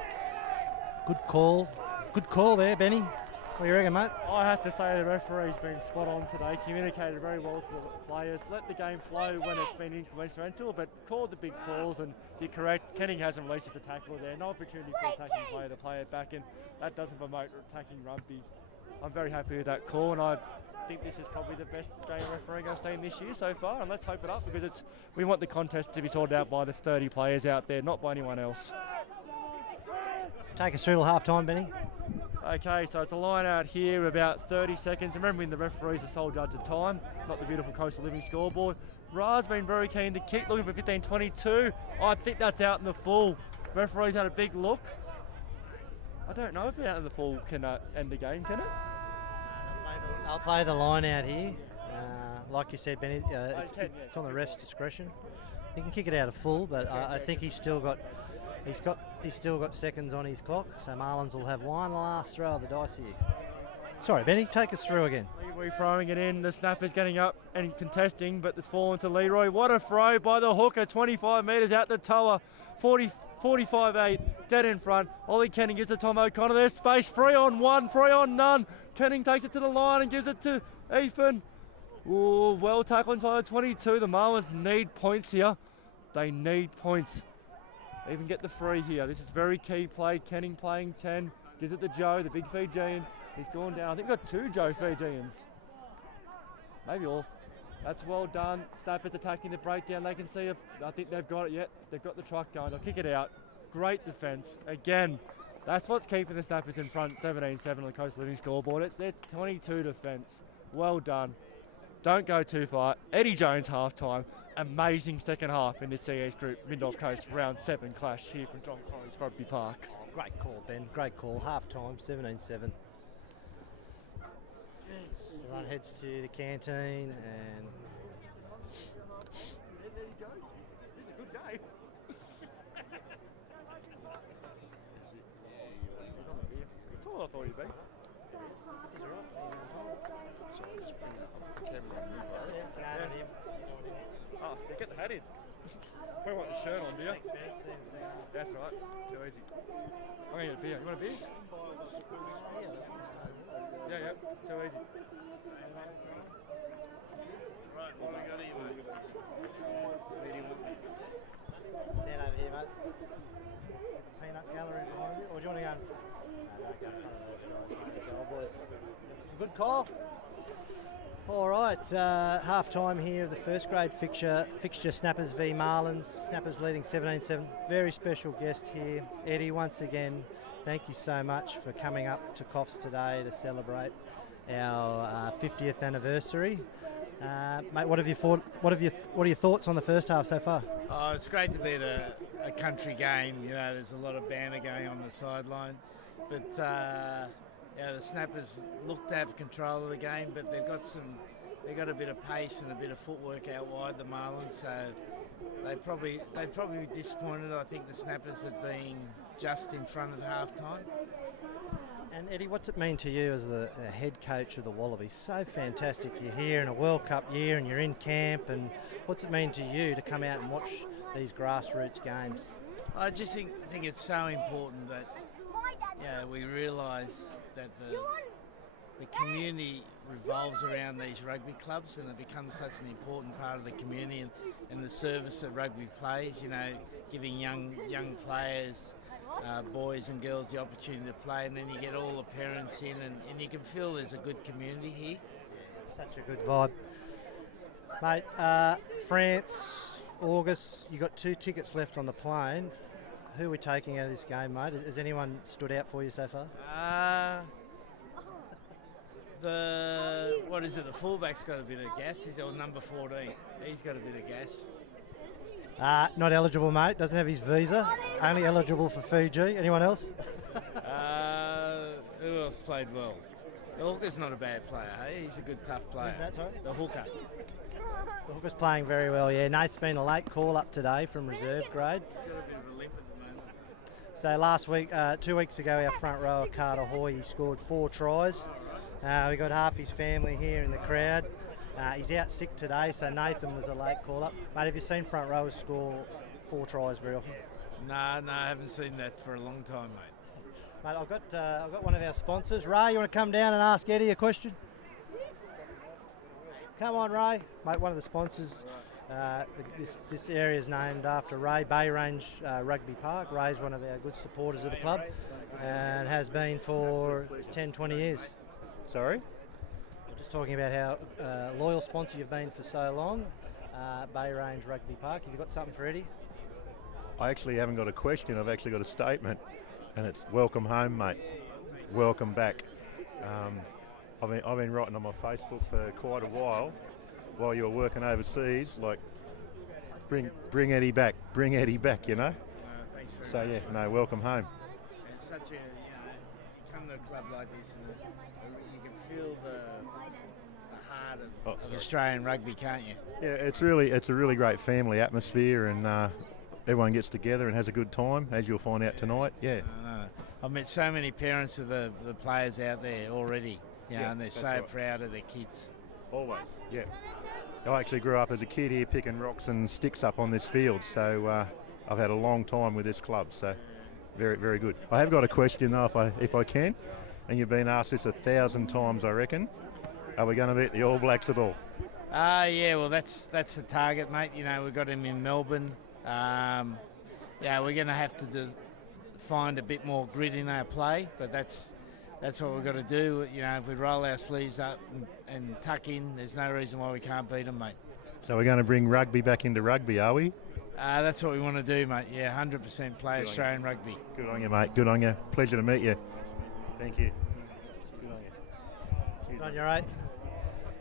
Good call. Good call there, Benny. What do you reckon, mate? I have to say the referee's been spot on today, communicated very well to the players, let the game flow when it's been instrumental, but called the big calls, and you're correct, Kenning hasn't released his tackle there, no opportunity for attacking player to play it back in. That doesn't promote attacking rugby. I'm very happy with that call, and I think this is probably the best game refereeing I've seen this year so far, and let's hope it up, because we want the contest to be sorted out by the 30 players out there, not by anyone else. Take us through till half time, Benny. Okay, so it's a line out here, about 30 seconds. Remembering the referee's the sole judge of time, not the beautiful Coastal Living scoreboard. Ra's been very keen to kick, looking for 15-22. I think that's out in the full. Referee's had a big look. I don't know if out in the full can end the game, can it? I'll play the line out here. Like you said, Benny, it's on the ref's discretion. He can kick it out of full, but I think he's still got seconds on his clock, so Marlins will have one last throw of the dice here. Sorry, Benny, take us through again. Leroy throwing it in, the snapper's getting up and contesting, but it's fallen to Leroy. What a throw by the hooker, 25 metres out the tower, 45-8, dead in front. Ollie Kenning gives it to Tom O'Connor, there's space, 3 on 1, 3 on none. Kenning takes it to the line and gives it to Ethan. Ooh, well tackled inside the 22. The Marlins need points here. They need points. Even get the free here. This is very key play. Kenning playing 10. Gives it to Joe, the big Fijian. He's gone down. I think we've got 2 Joe Fijians. Maybe all. That's well done. Snappers attacking the breakdown. They can see it. I think they've got it yet. They've got the truck going. They'll kick it out. Great defence. Again, that's what's keeping the Snappers in front. 17-7 on the Coastal Living scoreboard. It's their 22 defence. Well done. Don't go too far. Eddie Jones half-time. Amazing second half in the CS Group Mid-North Coast round 7 clash here from John Corrie's Rugby Park. Oh, great call, Ben. Great call. Half-time, 17-7. Everyone heads to the canteen and... Eddie Jones, this is a good game. He's taller than I thought he'd be. He's all right. So I just bring up the camera on you, right? Yeah. Oh, you get the hat in. We want the shirt on, do you? Thanks, Ben. That's right. Too easy. I'm going to get a beer. You want a beer? Yeah. Too easy. Right, what have we got here, mate? Stand over here, mate. Peanut gallery behind you. Or do you want to go? No, don't go in front of those guys, mate. It's the old boys. Good call. All right, half time here of the first grade fixture Snappers v Marlins. Snappers leading 17-7. Very special guest here. Eddie, once again, thank you so much for coming up to Coffs today to celebrate our 50th anniversary. Mate, what are your thoughts on the first half so far? Oh, it's great to be at a country game. You know, there's a lot of banter going on the sideline, but the Snappers look to have control of the game, but they've got a bit of pace and a bit of footwork out wide, the Marlins. So they'd probably be disappointed. I think the Snappers have been just in front of the half time. And Eddie, what's it mean to you as the head coach of the Wallabies? So fantastic, you're here in a World Cup year and you're in camp, and what's it mean to you to come out and watch these grassroots games? I just think it's so important that we realise that the community revolves around these rugby clubs, and it becomes such an important part of the community and the service that rugby plays. You know, giving young players, boys and girls, the opportunity to play, and then you get all the parents in, and you can feel there's a good community here. Yeah, it's such a good vibe, mate. France, August. You got 2 tickets left on the plane. Who are we taking out of this game, mate? Has anyone stood out for you so far? The fullback's got a bit of gas. He's on number 14. He's got a bit of gas. Not eligible, mate. Doesn't have his visa. only eligible for Fiji. Anyone else? Who else played well? The hooker's not a bad player, hey? He's a good, tough player. Who's that, sorry? The hooker. The hooker's playing very well, yeah. Nate's been a late call-up today from reserve grade. He's got a bit of a limp at the moment. So last week, 2 weeks ago, our front rower, Carter Hoy, he scored 4 tries. We got half his family here in the crowd. He's out sick today, so Nathan was a late call-up. Mate, have you seen front rowers score 4 tries very often? No, I haven't seen that for a long time, mate. Mate, I've got one of our sponsors. Ray, you want to come down and ask Eddie a question? Come on, Ray. Mate, one of the sponsors. This area is named after Ray, Bay Range Rugby Park. Ray's one of our good supporters of the club and has been for 10, 20 years. Sorry? I'm just talking about how loyal sponsor you've been for so long, Bay Range Rugby Park. Have you got something for Eddie? I actually haven't got a question, I've actually got a statement, and it's welcome home, mate. Welcome back. I've been writing on my Facebook for quite a while you were working overseas, like, bring Eddie back, you know? Thanks very So, much. yeah, no, welcome home. It's such a, you come to a club like this and you can feel the heart of Australian rugby, can't you? Yeah, it's a really great family atmosphere, and everyone gets together and has a good time, as you'll find out tonight, yeah. I've met so many parents of the players out there already, you know, Yeah, and they're that's so right. proud of their kids. Always, yeah. I actually grew up as a kid here picking rocks and sticks up on this field, so I've had a long time with this club, so very, very good. I have got a question though, if I can, and you've been asked this 1,000 times, I reckon. Are we going to beat the All Blacks at all? Yeah, well, that's the target, mate. You know, we've got him in Melbourne. Yeah, we're going to have to find a bit more grit in our play, but that's what we've got to do. You know, if we roll our sleeves up and tuck in, there's no reason why we can't beat them, mate. So we're going to bring rugby back into rugby, are we? That's what we want to do, mate. Yeah, 100% play Australian rugby. Good on you, mate. Good on you. Pleasure to meet you. Thank you. Good on you. Good on you, Ray.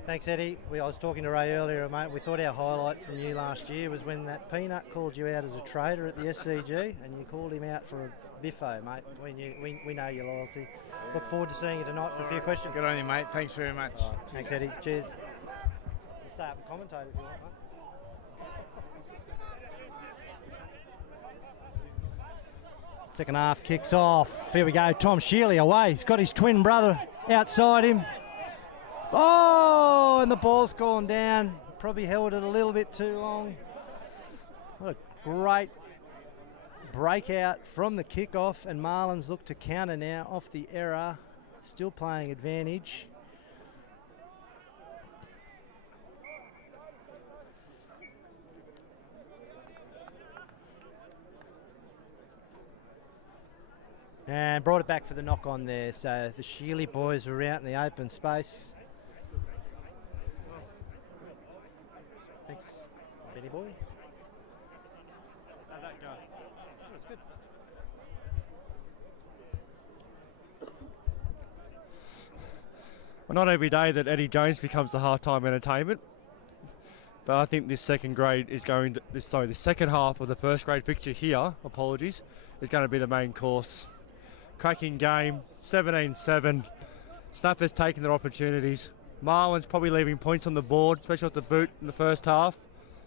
Thanks, Eddie. I was talking to Ray earlier, mate. We thought our highlight from you last year was when that Peanut called you out as a traitor at the SCG, and you called him out for a biffo, mate. We know your loyalty. Look forward to seeing you tonight for a few questions. Good on you, mate. Thanks very much. Right. Thanks, Eddie. Cheers. We'll stay up and commentate if you want, mate. Second half kicks off. Here we go. Tom Shealy away. He's got his twin brother outside him. Oh, and the ball's gone down. Probably held it a little bit too long. What a great breakout from the kickoff, and Marlins look to counter now off the error. Still playing advantage. And brought it back for the knock on there. So the Shealy boys were out in the open space. Thanks, Benny boy. That's good. Well, not every day that Eddie Jones becomes the halftime entertainment, but I think this second half of the first grade fixture here, is going to be the main course. Cracking game, 17-7. Snappers taking their opportunities. Marlins probably leaving points on the board, especially with the boot in the first half.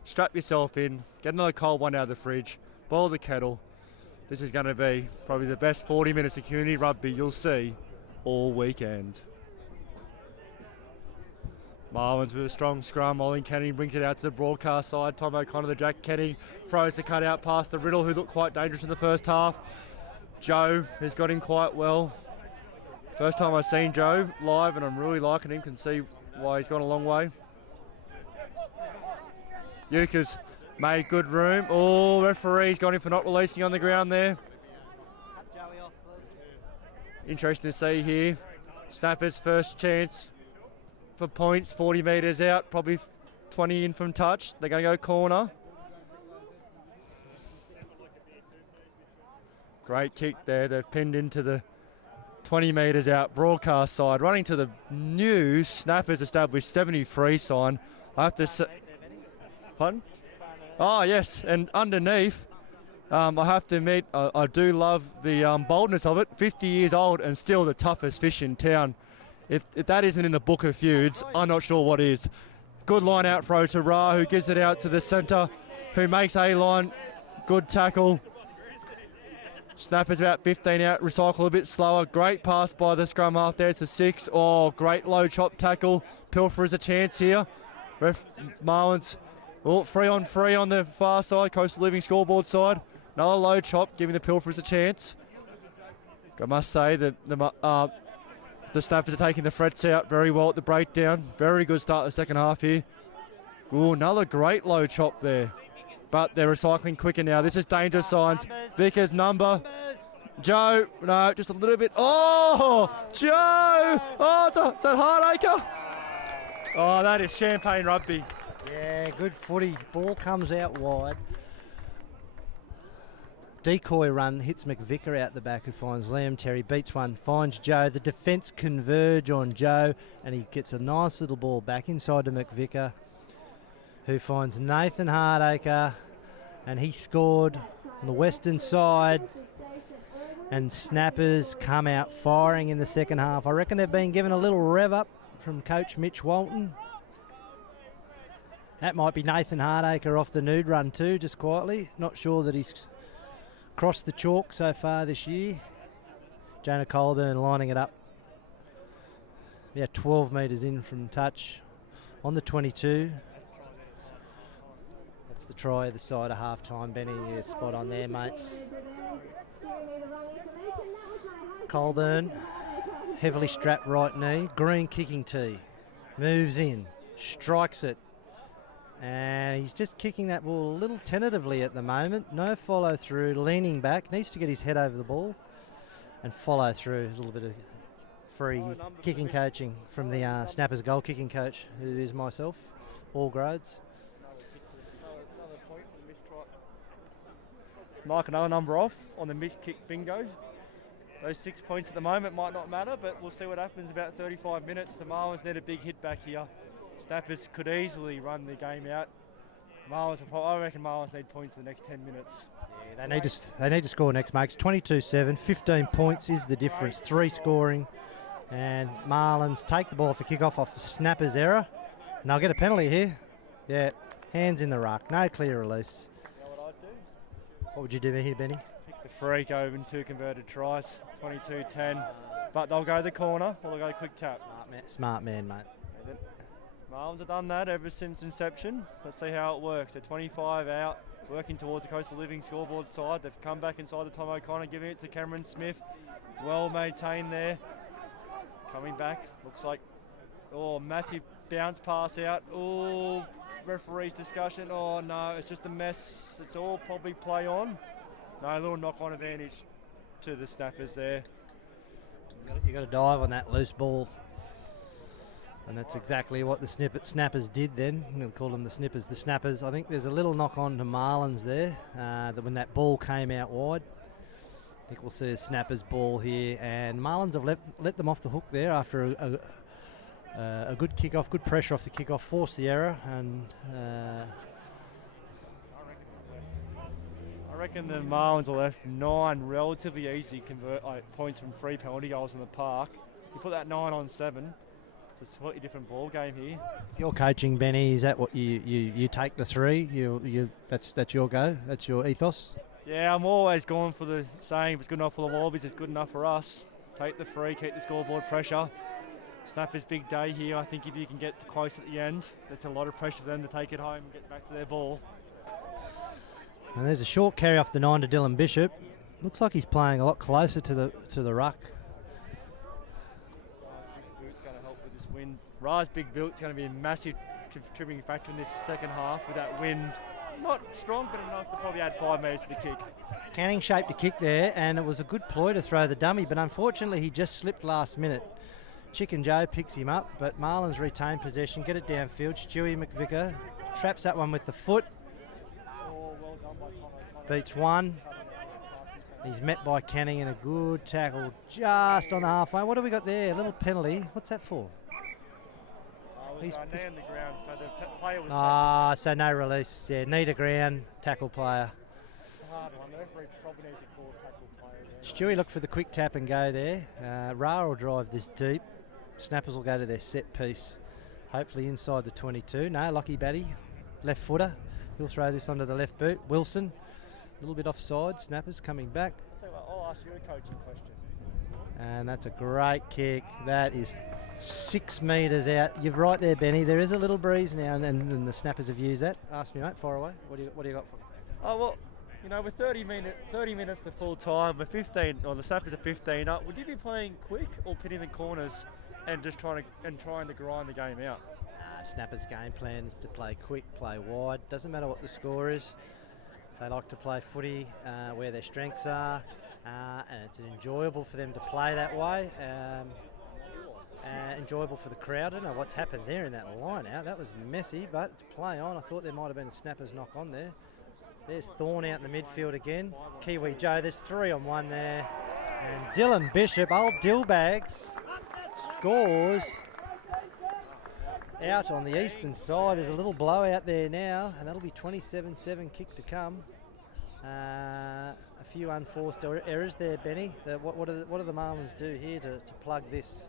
Strap yourself in, get another cold one out of the fridge, boil the kettle. This is going to be probably the best 40 minutes of community rugby you'll see all weekend. Marlins with a strong scrum. Ollie Kennedy brings it out to the broadcast side. Tom O'Connor, the Jack Kenny, throws the cut out past the Riddle, who looked quite dangerous in the first half. Joe has got in quite well. First time I've seen Joe live, and I'm really liking him. Can see why he's gone a long way. Euchre's made good room. Oh, referee's got him for not releasing on the ground there. Interesting to see here. Snappers first chance for points, 40 metres out, probably 20 in from touch. They're going to go corner. Great kick there. They've pinned into the 20 metres out broadcast side. Running to the new Snappers established 73 sign. I have to say... Pardon? Oh, yes. And underneath, I have to admit, I do love the boldness of it. 50 years old and still the toughest fish in town. If that isn't in the book of feuds, I'm not sure what is. Good line out throw to Ra, who gives it out to the centre, who makes A-line. Good tackle. Snappers about 15 out, recycle a bit slower. Great pass by the scrum half there to 6. Oh, great low chop tackle. Pilfer has a chance here. Marlins, 3-on-3 on the far side, Coastal Living scoreboard side. Another low chop, giving the Pilfers a chance. I must say that the Snappers are taking the threats out very well at the breakdown. Very good start the second half here. Ooh, another great low chop there. But they're recycling quicker now. This is danger signs. Vickers number. Joe, no, just a little bit. Oh, Joe! Oh, is that Hardacre? Oh, that is champagne rugby. Yeah, good footy. Ball comes out wide. Decoy run hits McVicker out the back, who finds Liam Terry, beats one, finds Joe. The defence converge on Joe, and he gets a nice little ball back inside to McVicker, who finds Nathan Hardacre, and he scored on the western side. And Snappers come out firing in the second half. I reckon they've been given a little rev up from coach Mitch Walton. That might be Nathan Hardacre off the nude run too, just quietly. Not sure that he's crossed the chalk so far this year. Jonah Colburn lining it up. Yeah, 12 metres in from touch on the 22. That's the try at the side of half time. Benny, yeah, spot on there, mates. Colburn, heavily strapped right knee, green kicking tee, moves in, strikes it, and he's just kicking that ball a little tentatively at the moment. No follow through, leaning back, needs to get his head over the ball and follow through. A little bit of free kicking coaching from the Snappers goal kicking coach, who is myself, all grades. Mark another number off on the missed kick bingo. Those 6 points at the moment might not matter, but we'll see what happens about 35 minutes. The Marlins need a big hit back here. Snappers could easily run the game out. I reckon Marlins need points in the next 10 minutes. Yeah, they need to score next, mates. 22-7, 15 points is the difference. 3 scoring, and Marlins take the ball off the kickoff off a Snappers error. And they'll get a penalty here. Yeah, hands in the ruck, no clear release. What would you do here, Benny? Pick the free, go in 2 converted tries, 22-10. But they'll go the corner or they'll go quick tap. Smart man, mate. Marlins have done that ever since inception. Let's see how it works. They're 25 out, working towards the Coastal Living scoreboard side. They've come back inside the Tom O'Connor, giving it to Cameron Smith. Well maintained there. Coming back, looks like, massive bounce pass out. Oh, referee's discussion. Oh no, it's just a mess. It's all probably play on. No, a little knock-on advantage to the Snappers there. You got to dive on that loose ball, and that's exactly what the Snappers did then. I'm going to call them the Snippers. The Snappers. I think there's a little knock-on to Marlins there when that ball came out wide. I think we'll see a Snappers ball here, and Marlins have let them off the hook there after a good kick-off, good pressure off the kick-off, forced the error, and I reckon the Marlins are left 9 relatively easy points from 3 penalty goals in the park. You put that 9 on 7, it's a slightly different ball game here. Your coaching, Benny, is that what you take the 3? That's your go. That's your ethos. Yeah, I'm always going for the saying, if it's good enough for the Wallabies, it's good enough for us. Take the 3, keep the scoreboard pressure. Snappers' big day here. I think if you can get close at the end, that's a lot of pressure for them to take it home and get back to their ball. And there's a short carry off the 9 to Dylan Bishop. Looks like he's playing a lot closer to the ruck. Big boot's going to help with this wind. Ra's big boot's going to be a massive contributing factor in this second half with that wind. Not strong, but enough to probably add 5 metres to the kick. Canning shaped a kick there, and it was a good ploy to throw the dummy, but unfortunately he just slipped last minute. Chicken Joe picks him up, but Marlins retain possession, get it downfield. Stewie McVicker traps that one with the foot. Beats one. He's met by Canning and a good tackle just on the halfway. What have we got there? A little penalty. What's that for? He's knee on the ground, so the player was so no release. Yeah, knee to ground, tackle player. hard one. The referee probably needs a call tackle player there. Stewie look for the quick tap and go there. Ra will drive this deep. Snappers will go to their set piece, hopefully inside the 22. No, Lockie Batty, left footer. He'll throw this onto the left boot. Wilson, a little bit offside. Snappers coming back. So I'll ask you a coaching question. And that's a great kick. That is 6 metres out. You're right there, Benny. There is a little breeze now, and the Snappers have used that. Ask me, mate. Fire away. What do you got for me? Oh, well, you know, with 30 minutes to full time, with 15, or the Snappers are 15 up, would you be playing quick or pitting the corners and just trying to grind the game out? Snappers' game plan is to play quick, play wide. Doesn't matter what the score is. They like to play footy where their strengths are, and it's enjoyable for them to play that way. Enjoyable for the crowd. I don't know what's happened there in that line out. That was messy, but it's play on. I thought there might have been a Snappers knock on there. There's Thorne out in the midfield again. Kiwi Joe, there's 3 on 1 there. And Dylan Bishop, old Dillbags, scores out on the eastern side. There's a little blowout there now, and that'll be 27-7 kick to come. A few unforced errors there, Benny. What do the Marlins do here to plug this?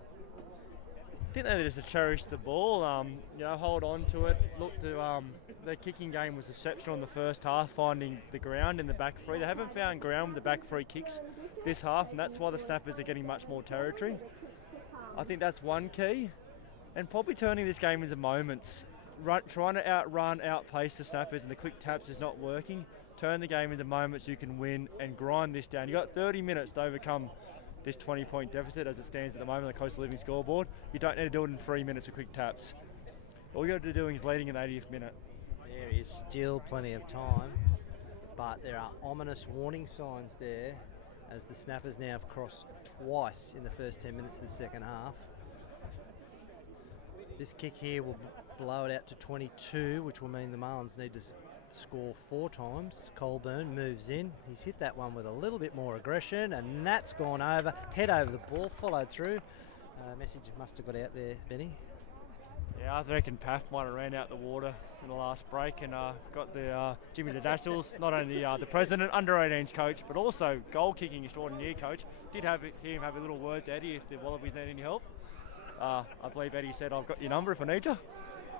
I think they just cherish the ball, you know, hold on to it. Look to their kicking game was exceptional in the first half, finding the ground in the back three. They haven't found ground with the back three kicks this half, and that's why the Snappers are getting much more territory. I think that's one key, and probably turning this game into moments. Trying to outpace the Snappers and the quick taps is not working. Turn the game into moments you can win and grind this down. You've got 30 minutes to overcome this 20-point deficit as it stands at the moment on the Coastal Living scoreboard. You don't need to do it in 3 minutes with quick taps. All you got to be doing is leading in the 80th minute. There is still plenty of time, but there are ominous warning signs there as the Snappers now have crossed twice in the first 10 minutes of the second half. This kick here will blow it out to 22, which will mean the Marlins need to score 4 times. Colburn moves in. He's hit that one with a little bit more aggression, and that's gone over. Head over the ball, followed through. Message must have got out there, Benny. Yeah, I reckon Paff might have ran out the water in the last break and got the Jimmy the Dashiells, not only the president, under-18s coach, but also goal-kicking extraordinary coach. Did have him have a little word to Eddie if the Wallabies need any help. I believe Eddie said, I've got your number if I need you.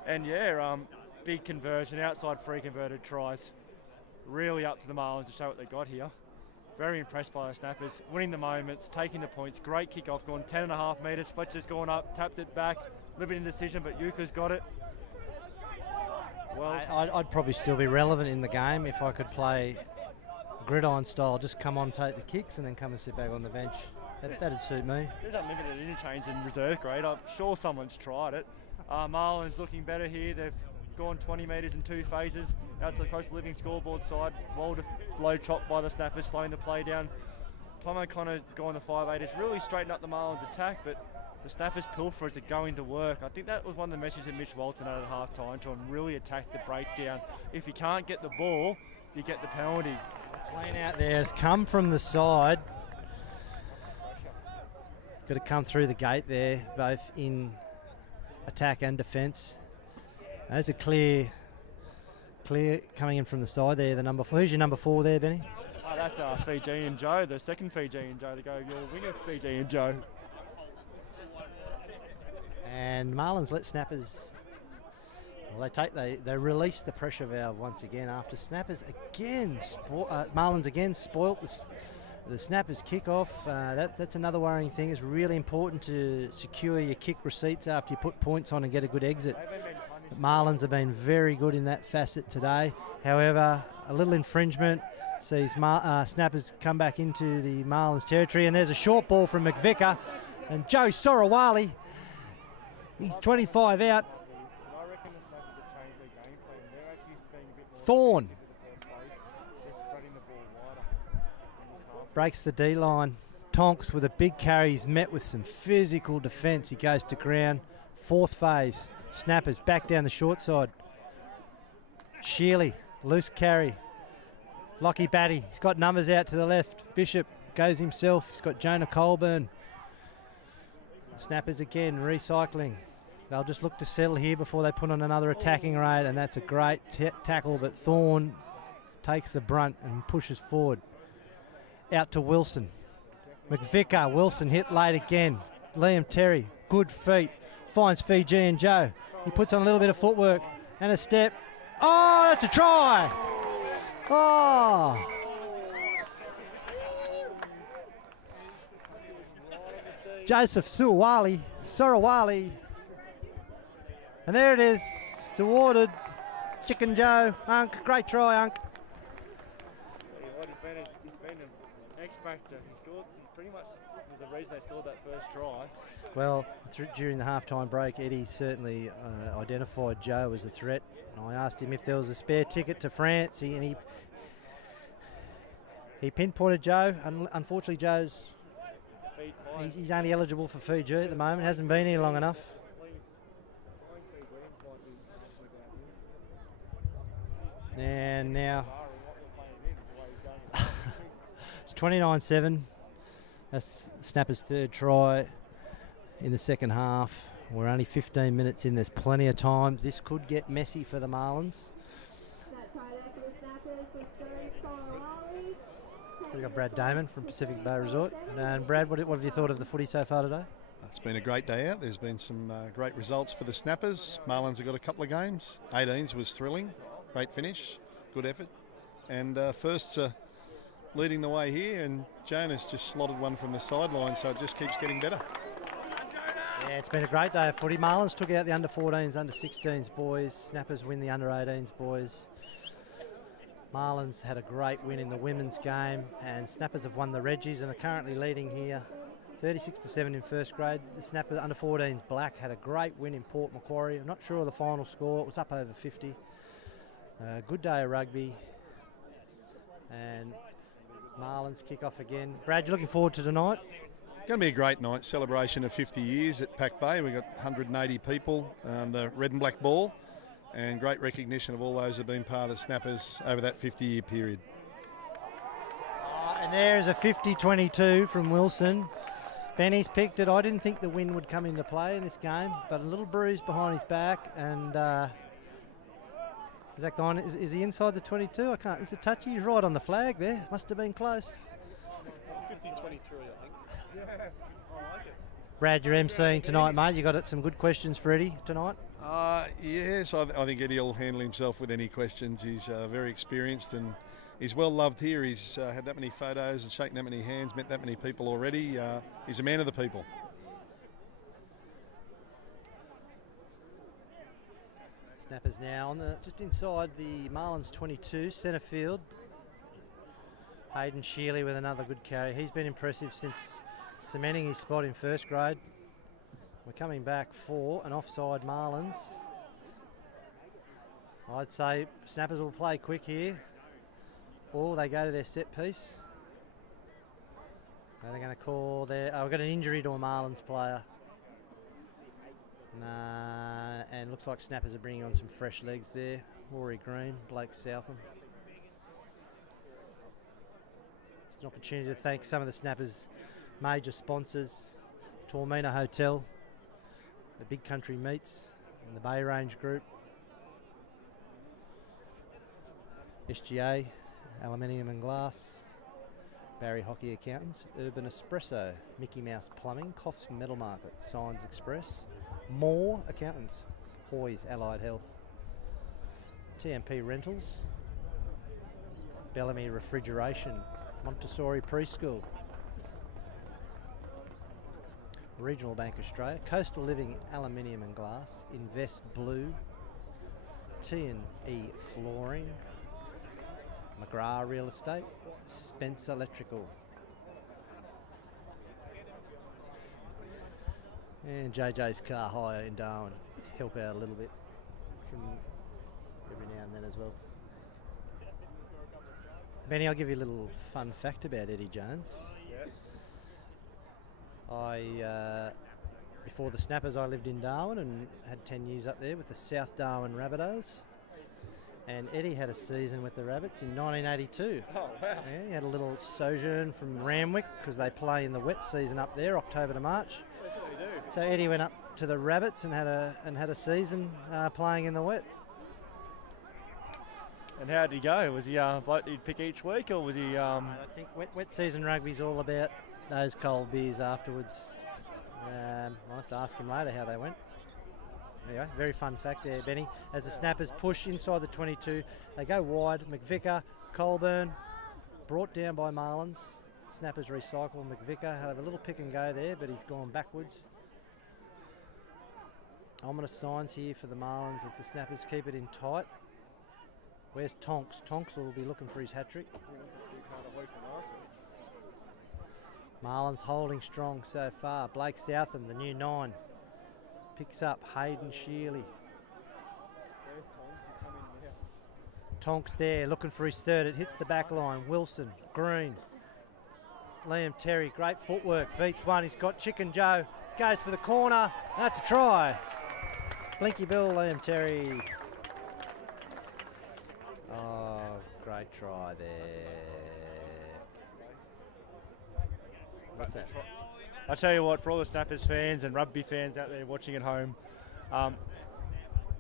And yeah, big conversion, outside free converted tries. Really up to the Marlins to show what they got here. Very impressed by the Snappers, winning the moments, taking the points. Great kick-off, gone 10.5 metres. Fletcher's gone up, tapped it back. A little bit indecision, but Yuka's got it. Well, I'd probably still be relevant in the game if I could play gridiron style. Just come on, take the kicks, and then come and sit back on the bench. That'd suit me. There's unlimited interchange in reserve grade. I'm sure someone's tried it. Marlins looking better here. They've gone 20 metres in 2 phases out to the Coastal Living scoreboard side. Well low chop by the Snappers, slowing the play down. Tom O'Connor going to 5-8 has really straightened up the Marlins attack, but the Snappers pilferers are going to work. I think that was one of the messages that Mitch Walton had at half time to him, really attack the breakdown. If you can't get the ball, you get the penalty. Clean out there has come from the side. Got to come through the gate there, both in attack and defence. There's a clear coming in from the side there, the number 4. Who's your number 4 there, Benny? Oh, that's Fijian Joe, the second Fijian Joe to go your winger, Fijian Joe. And Marlins let Snappers, well, they release the pressure valve once again after Snappers again, Marlins again spoilt the Snappers kickoff. That's another worrying thing. It's really important to secure your kick receipts after you put points on and get a good exit. Marlins have been very good in that facet today. However, a little infringement sees Snappers come back into the Marlins territory, and there's a short ball from McVicker, and Joe Sorawali, he's 25 out. Thorne breaks the D-line. Tonks with a big carry. He's met with some physical defence. He goes to ground. 4th phase. Snappers back down the short side. Shealy, loose carry. Lockie Batty, he's got numbers out to the left. Bishop goes himself. He's got Jonah Colburn. Snappers again, recycling. They'll just look to settle here before they put on another attacking raid, and that's a great tackle, but Thorne takes the brunt and pushes forward. Out to Wilson. McVicker, Wilson hit late again. Liam Terry, good feet, finds Fijian Joe. He puts on a little bit of footwork and a step. Oh, that's a try! Oh! Joseph Surawali. And there it is. It's awarded. Chicken Joe, Unk. Great try, Unk. He's been an X factor. He scored. He pretty much was the reason they scored that first try. Well, during the halftime break, Eddie certainly identified Joe as a threat. I asked him if there was a spare ticket to France, and he pinpointed Joe. Unfortunately, he's only eligible for Fiji at the moment. Hasn't been here long enough. And now it's 29-7. That's Snapper's third try in the second half. We're only 15 minutes in. There's plenty of time. This could get messy for the Marlins. We've got Brad Damon from Pacific Bay Resort. And Brad, what have you thought of the footy so far today? It's been a great day out. There's been some great results for the Snappers. Marlins have got a couple of games. 18s was thrilling. Great finish. Good effort. And Firsts are leading the way here, and Jonas just slotted one from the sideline, so it just keeps getting better. Yeah, it's been a great day of footy. Marlins took out the under-14s, under-16s boys. Snappers win the under-18s boys. Marlins had a great win in the women's game, and Snappers have won the Reggies and are currently leading here 36-7 in first grade. The Snappers under-14s Black had a great win in Port Macquarie. I'm not sure of the final score. It was up over 50. Good day of rugby. And Marlins kick off again. Brad, you looking forward to tonight? Going to be a great night. Celebration of 50 years at Pack Bay. We've got 180 people on the red and black ball, and great recognition of all those who have been part of Snappers over that 50-year period. And there's a 50-22 from Wilson. Benny's picked it. I didn't think the wind would come into play in this game, but a little bruise behind his back. And is that gone? Is he inside the 22? I can't. Is it touchy? He's right on the flag there. Must have been close. 50-23, I think. Yeah, I like it. Brad, you're emceeing tonight, mate. You got some good questions for Eddie tonight? Yes, I think Eddie will handle himself with any questions. He's very experienced and he's well loved here. He's had that many photos and shaken that many hands, met that many people already. He's a man of the people. Snappers now on just inside the Marlins 22, centre field. Hayden Shealy with another good carry. He's been impressive since cementing his spot in first grade. We're coming back for an offside Marlins. I'd say Snappers will play quick here, or they go to their set piece. They're going to call their... we've got an injury to a Marlins player. And looks like Snappers are bringing on some fresh legs there. Rory Green, Blake Southam. It's an opportunity to thank some of the Snappers' major sponsors. Tormina Hotel, the Big Country Meats, and the Bay Range Group. SGA, Aluminium and Glass. Barry Hockey Accountants, Urban Espresso, Mickey Mouse Plumbing, Coffs Metal Market, Signs Express, Moore Accountants, Hoy's Allied Health, TMP Rentals, Bellamy Refrigeration, Montessori Preschool, Regional Bank Australia, Coastal Living Aluminium and Glass, Invest Blue, T&E Flooring, McGrath Real Estate, Spencer Electrical, and JJ's Car Hire in Darwin to help out a little bit from every now and then as well. Benny, I'll give you a little fun fact about Eddie Jones. Before the Snappers, I lived in Darwin and had 10 years up there with the South Darwin Rabbitohs. And Eddie had a season with the Rabbits in 1982. Oh, wow. Yeah, he had a little sojourn from Randwick because they play in the wet season up there, October to March. So Eddie went up to the Rabbits and had a season playing in the wet. And how did he go? Was he a bloke that you'd pick each week, or was he... I think wet season rugby's all about those cold beers afterwards. I'll have to ask him later how they went. Anyway, very fun fact there, Benny. As the snappers push inside the 22, they go wide. McVicker, Colburn, brought down by Marlins. Snappers recycle. McVicker have a little pick and go there, but he's gone backwards. Ominous signs here for the Marlins as the snappers keep it in tight. Where's Tonks? Tonks will be looking for his hat-trick. Marlins holding strong so far. Blake Southam, the new 9, picks up Hayden Shearley. Tonks there, looking for his third. It hits the back line. Wilson, Green, Liam Terry, great footwork. Beats one. He's got Chicken Joe. Goes for the corner. That's a try. Blinky Bill, Liam Terry. Oh, great try there. What's that? I tell you what, for all the Snappers fans and rugby fans out there watching at home,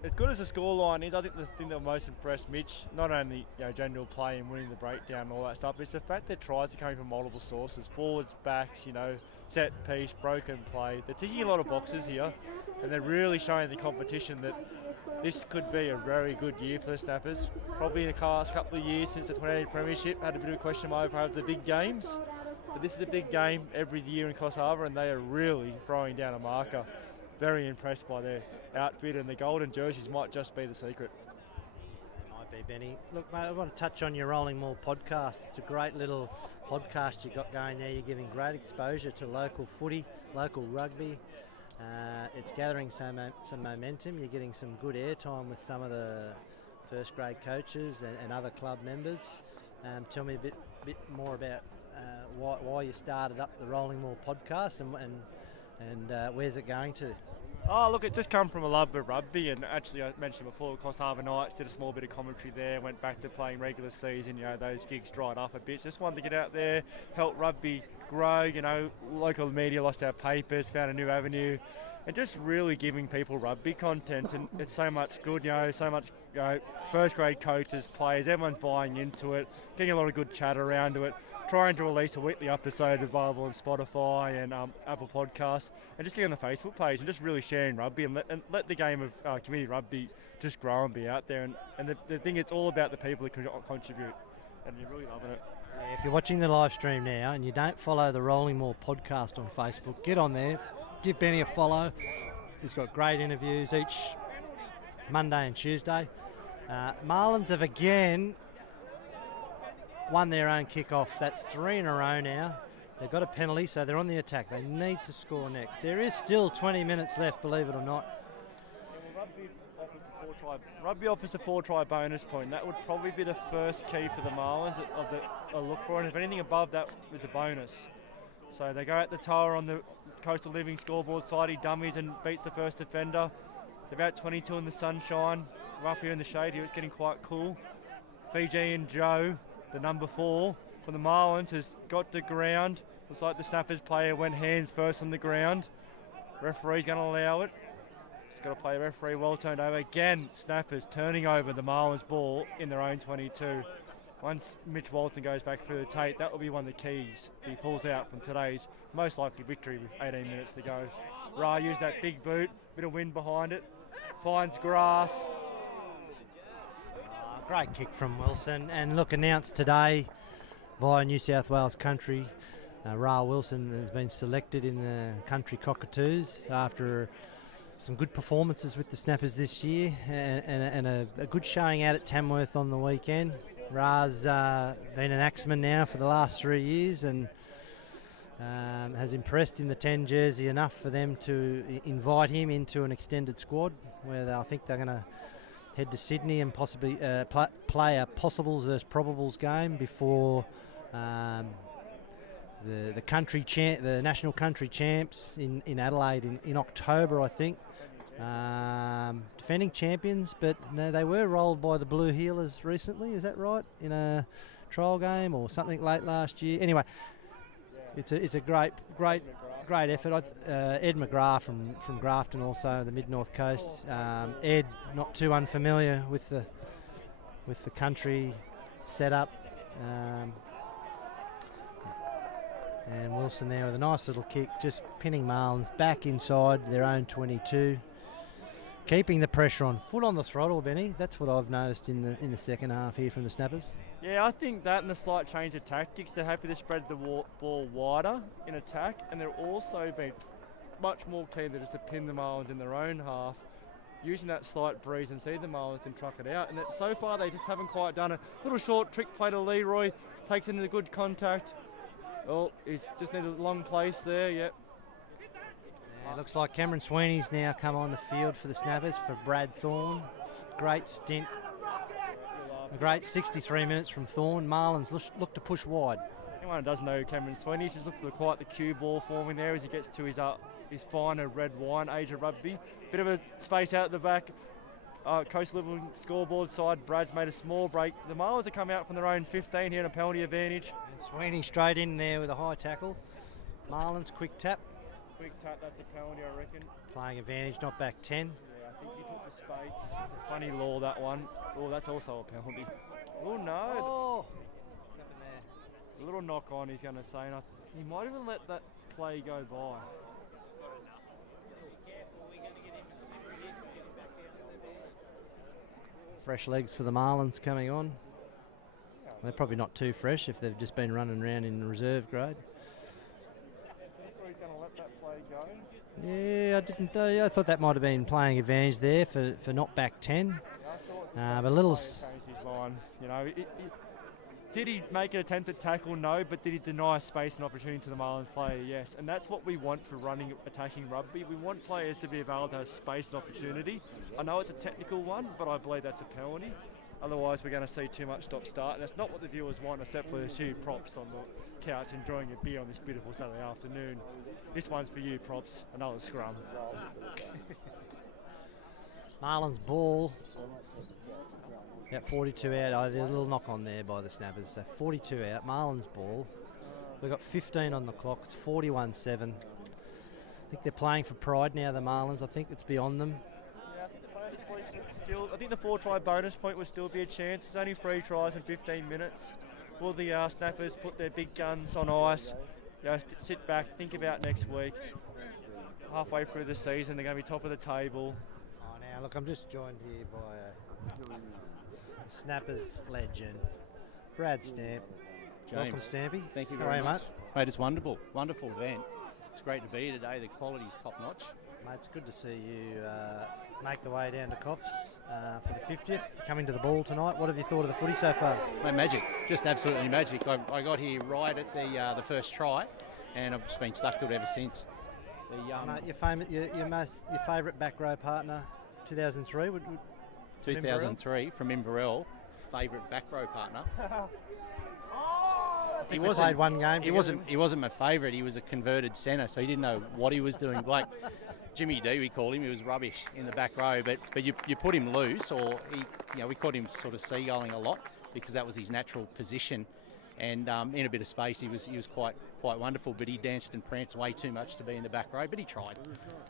as good as the scoreline is, I think the thing that most impressed Mitch, not only general play and winning the breakdown and all that stuff, is the fact that tries are coming from multiple sources: forwards, backs, set piece, broken play. They're ticking a lot of boxes here, and they're really showing the competition that this could be a very good year for the Snappers. Probably in the last couple of years since the 2018 Premiership, had a bit of a question mark over the big games. But this is a big game every year in Coffs Harbour, and they are really throwing down a marker. Very impressed by their outfit, and the golden jerseys might just be the secret. Might be, Benny. Look, mate, I want to touch on your Rolling Maul podcast. It's a great little podcast you got going there. You're giving great exposure to local footy, local rugby. It's gathering some momentum. You're getting some good airtime with some of the first grade coaches and other club members. Tell me a bit more about why you started up the Rolling Maul podcast and where's it going to? Oh, look, it just come from a love of rugby, and actually I mentioned before, Coffs Harbour Knights did a small bit of commentary there, went back to playing regular season, those gigs dried up a bit. Just wanted to get out there, help rugby grow, local media lost our papers, found a new avenue, and just really giving people rugby content, and it's so much good, so much first grade coaches, players, everyone's buying into it, getting a lot of good chat around to it. Trying to release a weekly episode available on Spotify and Apple Podcasts, and just getting on the Facebook page and just really sharing rugby and let the game of community rugby just grow and be out there. And the thing, it's all about the people that contribute, and you're really loving it. Yeah, if you're watching the live stream now and you don't follow the Rolling Maul podcast on Facebook, get on there, give Benny a follow. He's got great interviews each Monday and Tuesday. Marlins have again won their own kick-off. That's 3 in a row now. They've got a penalty, so they're on the attack. They need to score next. There is still 20 minutes left, believe it or not. Rugby offers a 4-try bonus point. That would probably be the first key for the Marlins that I'll look for, and if anything above that is a bonus. So they go at the tower on the Coastal Living scoreboard side. He dummies and beats the first defender. They're about 22 in the sunshine. We're up here in the shade here. It's getting quite cool. Fijian Joe, the number 4 for the Marlins, has got to ground. Looks like the Snappers player went hands first on the ground. Referee's going to allow it. He's got to play a referee well turned over. Again, Snappers turning over the Marlins ball in their own 22. Once Mitch Walton goes back through the tape, that will be one of the keys. If he pulls out from today's most likely victory with 18 minutes to go. Ra used that big boot, bit of wind behind it. Finds grass. Great kick from Wilson, and look, announced today via New South Wales Country, Ra Wilson has been selected in the Country Cockatoos after some good performances with the Snappers this year and a good showing out at Tamworth on the weekend. Ra's been an axeman now for the last 3 years and has impressed in the 10 jersey enough for them to invite him into an extended squad where I think they're going to head to Sydney and possibly play a possibles versus probables game before the national country champs in Adelaide in October, I think. Defending champions, but no, they were rolled by the Blue Heelers recently. Is that right? In a trial game or something late last year. Anyway, it's a great effort. Ed McGrath from Grafton, also the Mid North Coast. Ed, not too unfamiliar with with the country set up. And Wilson there with a nice little kick, just pinning Marlins back inside their own 22. Keeping the pressure on. Foot on the throttle, Benny. That's what I've noticed in the second half here from the Snappers. Yeah, I think that and the slight change of tactics, they're happy to spread the ball wider in attack, and they're also been much more keen to just to pin the Marlins in their own half, using that slight breeze and see the Marlins and truck it out. And so far they just haven't quite done it. Little short trick play to Leroy, takes it into good contact. Oh, he's just needed a long place there, yep. Yeah, looks like Cameron Sweeney's now come on the field for the Snappers for Brad Thorne. Great stint. A great 63 minutes from Thorne. Marlins look to push wide. Anyone who doesn't know Cameron Sweeney, he's just look for quite the cue ball forming there as he gets to his finer red wine age of rugby. Bit of a space out the back. Coastal Living scoreboard side, Brad's made a small break. The Marlins have come out from their own 15 here in a penalty advantage. And Sweeney straight in there with a high tackle. Marlins quick tap. Quick tap, that's a penalty I reckon. Playing advantage, not back 10. Yeah, I think he took the space. It's a funny law, that one. Oh, that's also a penalty. Oh no. Oh! A little knock on, he's going to say. And he might even let that play go by. Fresh legs for the Marlins coming on. They're probably not too fresh if they've just been running around in reserve grade. He's going to let that play go. Yeah, I didn't. I thought that might have been playing advantage there for not back 10. But a little. Changed his line. You know, did he make an attempt at tackle? No, but did he deny space and opportunity to the Marlins player? Yes, and that's what we want for attacking rugby. We want players to be able to have space and opportunity. I know it's a technical one, but I believe that's a penalty. Otherwise, we're going to see too much stop-start, and that's not what the viewers want, except for a few props on the couch enjoying a beer on this beautiful Saturday afternoon. This one's for you, props. Another scrum. Marlins ball. About 42 out. Oh, there's a little knock on there by the Snappers. So 42 out. Marlins ball. We've got 15 on the clock. It's 41-7. I think they're playing for pride now, the Marlins. I think it's beyond them. Yeah, I think the bonus point would still. I think the 4-try bonus point would still be a chance. There's only 3 tries in 15 minutes. Will the Snappers put their big guns on ice? You know, sit back, think about next week. Halfway through the season, they're going to be top of the table. Oh, now look, I'm just joined here by Snappers legend, Brad Stamp. James. Welcome, Stampy. Thank you How very are you, much. mate? Mate, it's wonderful. Wonderful event. It's great to be here today. The quality's top notch. Mate, it's good to see you make the way down to Coffs for the 50th. Coming to the ball tonight. What have you thought of the footy so far? Mate, magic. Just absolutely magic. I got here right at the first try, and I've just been stuck to it ever since. Mate, your favourite back row partner, 2003? 2003 from Inverell, favourite back row partner. He played one game. He wasn't my favourite. He was a converted centre, so he didn't know what he was doing. Like Jimmy D, we called him. He was rubbish in the back row, but you put him loose, or we caught him sort of seagulling a lot because that was his natural position. And in a bit of space, he was quite wonderful. But he danced and pranced way too much to be in the back row. But he tried.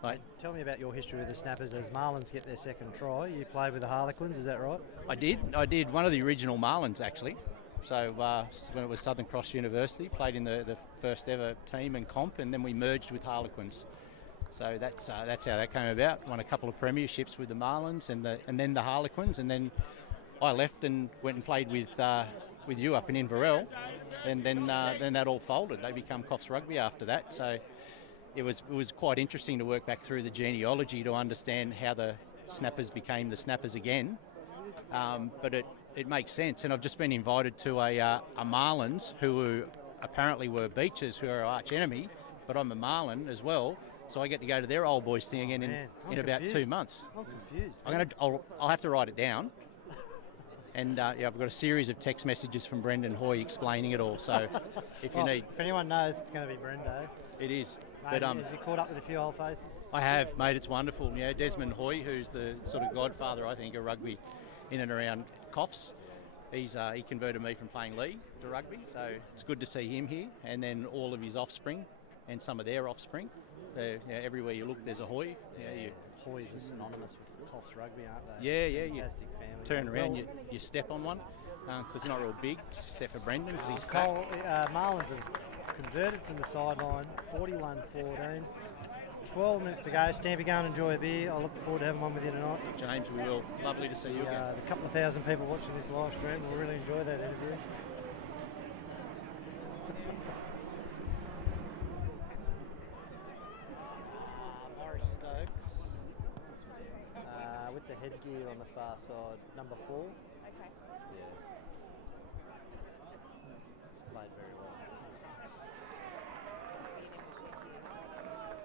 Right. Tell me about your history with the Snappers. As Marlins get their second try, you played with the Harlequins, is that right? I did. One of the original Marlins actually. So when it was Southern Cross University, played in the first ever team and comp, and then we merged with Harlequins. So that's how that came about. Won a couple of premierships with the Marlins and then the Harlequins, and then I left and went and played with you up in Inverell, and then that all folded. They become Coffs Rugby after that. So it was quite interesting to work back through the genealogy to understand how the Snappers became the Snappers again. But it makes sense, and I've just been invited to a Marlins who apparently were Beaches, who are our arch enemy, but I'm a Marlin as well, so I get to go to their old boys thing again in about 2 months. I'm confused. I'll have to write it down. And I've got a series of text messages from Brendan Hoy explaining it all. So if anyone knows, it's going to be Brendo. It is. Mate, have you caught up with a few old faces? I have, mate. It's wonderful. Yeah, Desmond Hoy, who's the sort of godfather, I think, of rugby in and around Coffs. He converted me from playing league to rugby, so it's good to see him here. And then all of his offspring and some of their offspring. So everywhere you look, there's a Hoy. Hoys is synonymous with Coffs Rugby, aren't they? Yeah, yeah. Fantastic family. Turn around, Well, you step on one because they're not real big, except for Brendan because he's Cole, fat. Marlins have converted from the sideline, 41-14. 12 minutes to go. Stampy, go and enjoy a beer. I look forward to having one with you tonight. James, we will. Lovely to see you again. The couple of thousand people watching this live stream will really enjoy that interview. Morris Stokes with the headgear on the far side, number 4. Okay. Yeah. Played very well.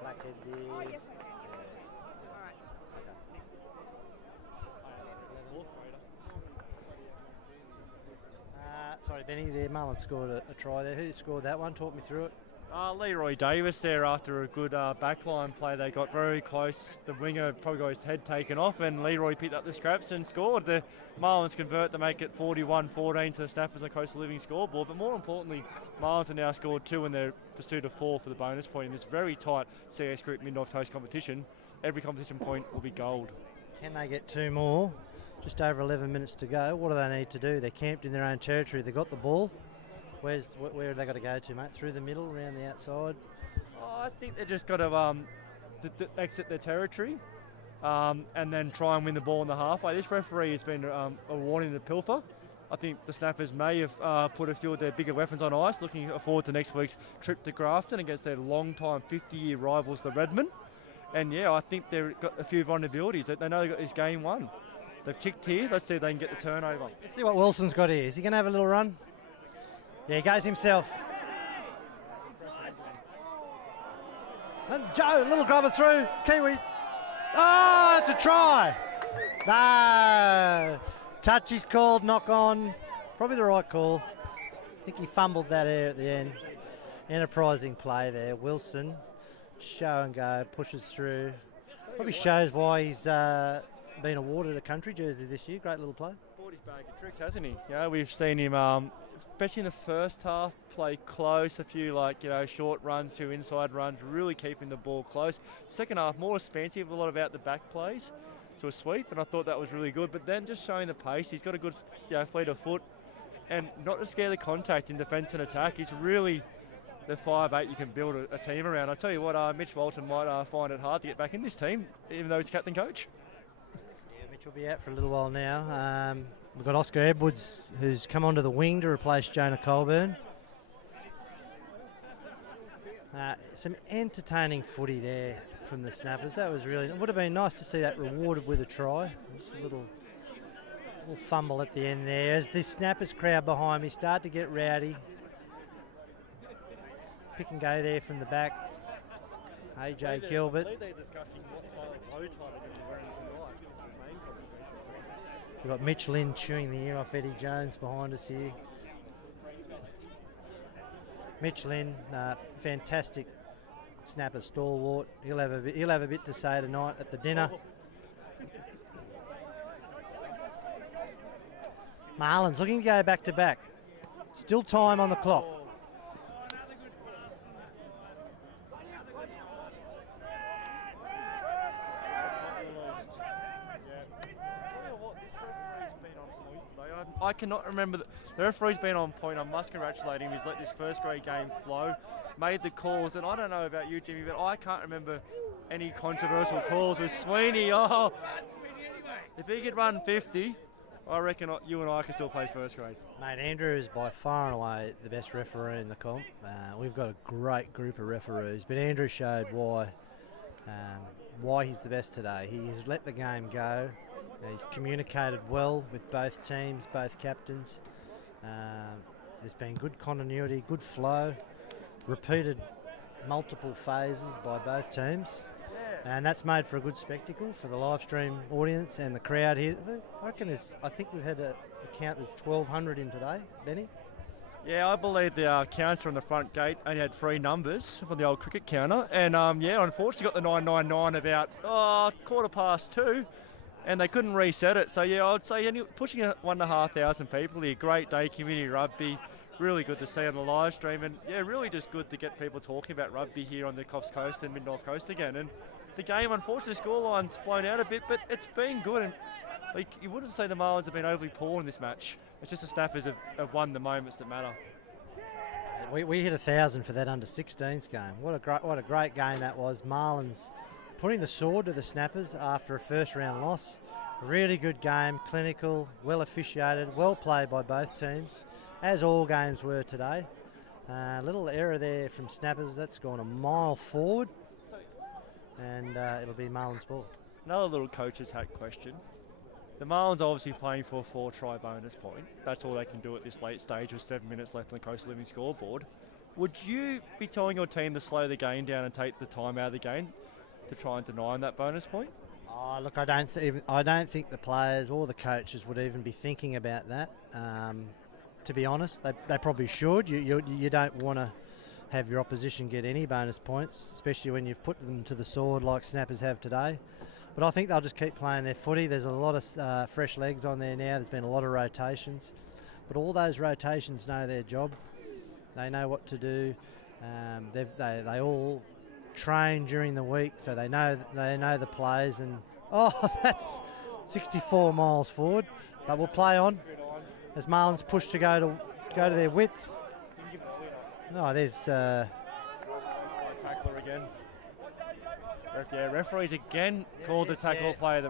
Black headgear. Oh, yes, I can. Yes, I can. All right. Sorry, Benny, the Marlins scored a try there. Who scored that one? Talk me through it. Leroy Davis there after a good backline play. They got very close. The winger probably got his head taken off and Leroy picked up the scraps and scored. The Marlins convert to make it 41-14 to the Snappers on the Coastal Living scoreboard. But more importantly, Marlins have now scored 2 in their pursuit of 4 for the bonus point in this very tight CS Group Mid-North Coast competition. Every competition point will be gold. Can they get 2 more? Just over 11 minutes to go. What do they need to do? They're camped in their own territory. They've got the ball. Where have they got to go to, mate? Through the middle, around the outside? Oh, I think they've just got to exit their territory and then try and win the ball in the halfway. This referee has been a warning to pilfer. I think the Snappers may have put a few of their bigger weapons on ice, looking forward to next week's trip to Grafton against their long-time 50-year rivals, the Redmen. And yeah, I think they've got a few vulnerabilities. They know they've got this game won. They've kicked here. Let's see if they can get the turnover. Let's see what Wilson's got here. Is he going to have a little run? Yeah, he goes himself. And Joe, little grubber through. Kiwi. Oh, it's a try. No. Touch is called, knock on. Probably the right call. I think he fumbled that air at the end. Enterprising play there. Wilson, show and go, pushes through. Probably shows why he's been awarded a country jersey this year. Great little play. Bought his bag of tricks, hasn't he? Yeah, we've seen him, especially in the first half, play close. A few short runs, 2 inside runs, really keeping the ball close. Second half, more expansive, a lot of out the back plays to a sweep, and I thought that was really good. But then just showing the pace, he's got a good fleet of foot, and not to scare the contact in defence and attack. He's really the 5'8" you can build a team around. I tell you what, Mitch Walton might find it hard to get back in this team, even though he's captain coach. Yeah, Mitch will be out for a little while now. We've got Oscar Edwards, who's come onto the wing to replace Jonah Colburn. Some entertaining footy there from the Snappers. That was really, it would have been nice to see that rewarded with a try. Just a little fumble at the end there. As the Snappers crowd behind me start to get rowdy. Pick and go there from the back. AJ Gilbert. I believe they're discussing what type of bow tie they're going to be wearing tonight. The main competition. We've got Mitch Lynn chewing the ear off Eddie Jones behind us here. Mitch Lynn, fantastic snapper, stalwart. He'll have a bit to say tonight at the dinner. Marlins looking to go back to back. Still time on the clock. I cannot remember. The referee's been on point. I must congratulate him. He's let this first grade game flow, made the calls, and I don't know about you, Jimmy, but I can't remember any controversial calls with Sweeney. Oh, if he could run 50, I reckon you and I could still play first grade. Mate, Andrew is by far and away the best referee in the comp. We've got a great group of referees, but Andrew showed why he's the best today. He has let the game go. He's communicated well with both teams, both captains. There's been good continuity, good flow, repeated multiple phases by both teams. And that's made for a good spectacle for the live stream audience and the crowd here. I think we've had a count, there's 1,200 in today, Benny? Yeah, I believe the counter on the front gate only had 3 numbers from the old cricket counter. And unfortunately got the 999 about 2:15. And they couldn't reset it. So, yeah, I would say pushing 1,500 people here. Great day, community rugby. Really good to see on the live stream. And, yeah, really just good to get people talking about rugby here on the Coffs Coast and Mid-North Coast again. And, the game, unfortunately, the scoreline's blown out a bit, but it's been good. And like, you wouldn't say the Marlins have been overly poor in this match. It's just the Snappers have won the moments that matter. We hit 1,000 for that under-16s game. What a great game that was. Marlins putting the sword to the Snappers after a first-round loss. Really good game, clinical, well officiated, well played by both teams, as all games were today. Little error there from Snappers. That's gone a mile forward, and it'll be Marlins ball. Another little coach's hat question. The Marlins are obviously playing for a 4-try bonus point. That's all they can do at this late stage with 7 minutes left on the Coastal Living scoreboard. Would you be telling your team to slow the game down and take the time out of the game to try and deny them that bonus point? Oh, look, I don't think the players or the coaches would even be thinking about that. To be honest, they probably should. You don't want to have your opposition get any bonus points, especially when you've put them to the sword like Snappers have today. But I think they'll just keep playing their footy. There's a lot of fresh legs on there now. There's been a lot of rotations. But all those rotations know their job. They know what to do. They all train during the week, so they know the plays. And that's 64 miles forward. But we'll play on as Marlins push to go to their width. No, there's tackler again. Referees again called the tackle play.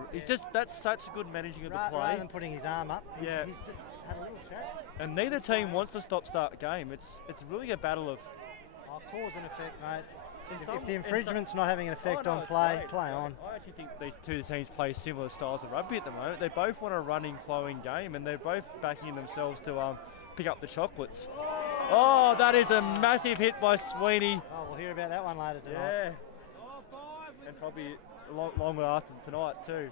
That's such good managing of the play. Rather than putting his arm up, he's just had a little chat. And neither team wants to stop-start game. It's really a battle of... cause and effect, mate. If the infringement's not having an effect on play, play on. I actually think these two teams play similar styles of rugby at the moment. They both want a running, flowing game, and they're both backing themselves to pick up the chocolates. Oh, that is a massive hit by Sweeney. Oh, we'll hear about that one later tonight. Yeah. And probably longer after tonight too.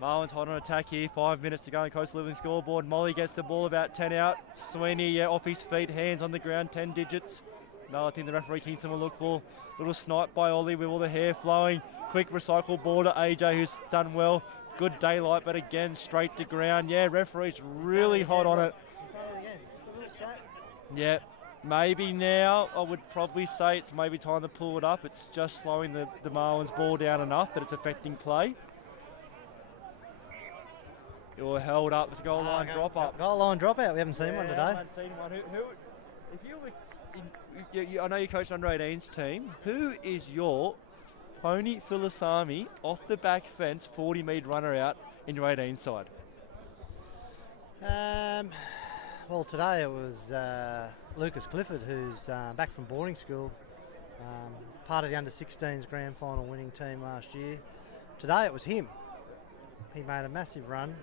Marlins hot on attack here, 5 minutes to go on Coastal Living scoreboard. Molly gets the ball about 10 out. Sweeney off his feet, hands on the ground, 10 digits. Another thing the referee Kingston will look for. Little snipe by Ollie with all the hair flowing. Quick recycle ball to AJ, who's done well. Good daylight, but again straight to ground. Yeah, referee's really hot on it. Yeah. Maybe now, I would probably say it's maybe time to pull it up. It's just slowing the Marlins ball down enough that it's affecting play. You're held up. It's a goal line drop up. Goal line drop out. We haven't seen one today. I haven't seen one. If you were, I know you coached under 18's team. Who is your Tony Filisami off the back fence 40-metre runner out in your 18 side? Well, today it was Lucas Clifford, who's back from boarding school, part of the under-16s grand final winning team last year. Today it was him. He made a massive run.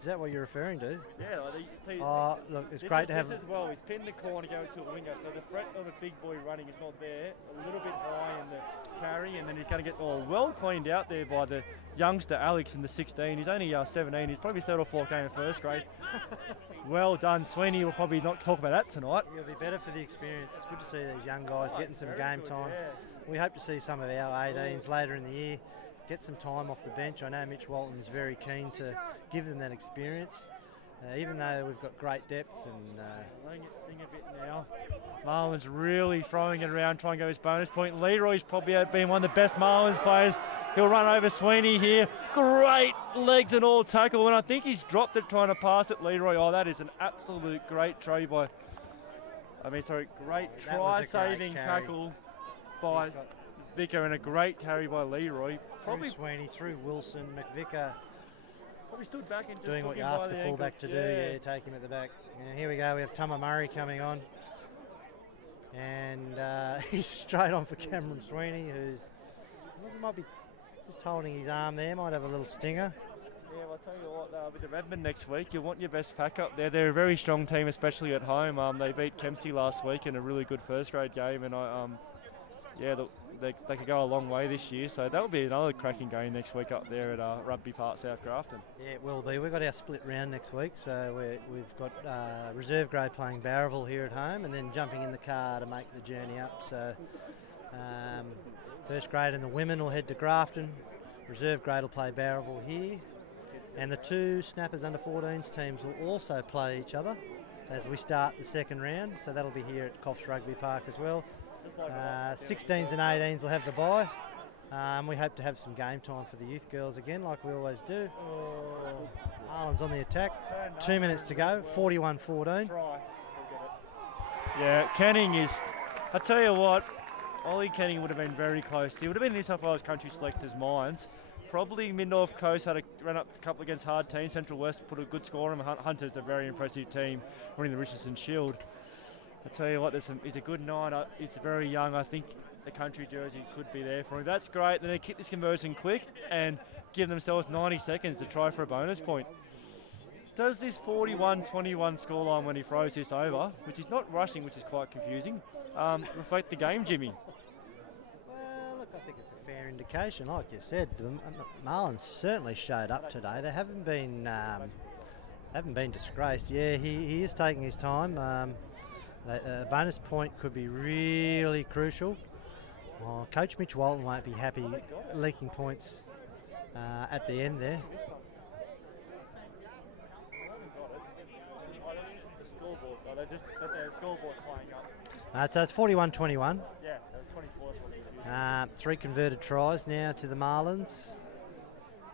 Is that what you're referring to? Yeah. See, look, it's great to have... This as well, he's pinned the corner going to a winger, so the threat of a big boy running is not there. A little bit high in the carry, and then he's going to get well cleaned out there by the youngster Alex in the 16. He's only 17. He's probably settled for a game in first grade. Well done, Sweeney. We'll probably not talk about that tonight. It'll be better for the experience. It's good to see these young guys getting some game time. Yeah. We hope to see some of our 18s later in the year get some time off the bench. I know Mitch Walton is very keen to give them that experience, even though we've got great depth. And letting it sing a bit now. Marlins really throwing it around, trying to go his bonus point. Leroy's probably been one of the best Marlins players. He'll run over Sweeney here. Great legs and all tackle, and I think he's dropped it trying to pass it, Leroy. Oh, that is an absolute great try by... great try-saving tackle by Vicker and a great carry by Leroy. Probably Sweeney, through Wilson, McVicker. Probably stood back and just doing what you ask a fullback to do. Yeah, take him at the back. And here we go. We have Tama Murray coming on, and he's straight on for Cameron Sweeney, who's might be just holding his arm there. Might have a little stinger. Yeah, well, I'll tell you what, with the Redmond next week, you want your best pack up there. They're a very strong team, especially at home. They beat Kempsey last week in a really good first grade game, and they could go a long way this year, so that'll be another cracking game next week up there at Rugby Park, South Grafton. Yeah, it will be. We've got our split round next week, so we've got reserve grade playing Barraville here at home, and then jumping in the car to make the journey up. So first grade and the women will head to Grafton. Reserve grade will play Barraville here, and the two Snappers under 14s teams will also play each other as we start the second round. So that'll be here at Coffs Rugby Park as well. 16s and 18s will have the bye, We hope to have some game time for the youth girls again, like we always do. Marlins on the attack. 2 minutes to go. 41-14. Yeah, Canning is. I tell you what, Ollie Canning would have been very close. He would have been in New South Wales country selectors' minds. Probably Mid-North Coast had a run up a couple against hard teams. Central West put a good score on him. Hunter's a very impressive team, winning the Richardson Shield. I tell you what, he's a good nine. He's very young. I think the country jersey could be there for him. That's great. Then they kick this conversion quick and give themselves 90 seconds to try for a bonus point. Does this 41-21 scoreline when he throws this over, which is not rushing, which is quite confusing, reflect the game, Jimmy? Well, look, I think it's a fair indication. Like you said, the Marlins certainly showed up today. They haven't been disgraced. Yeah, he is taking his time. A bonus point could be really crucial. Well, Coach Mitch Walton won't be happy leaking points at the end there. So it's 41-21. Yeah, that was 24. 3 converted tries now to the Marlins,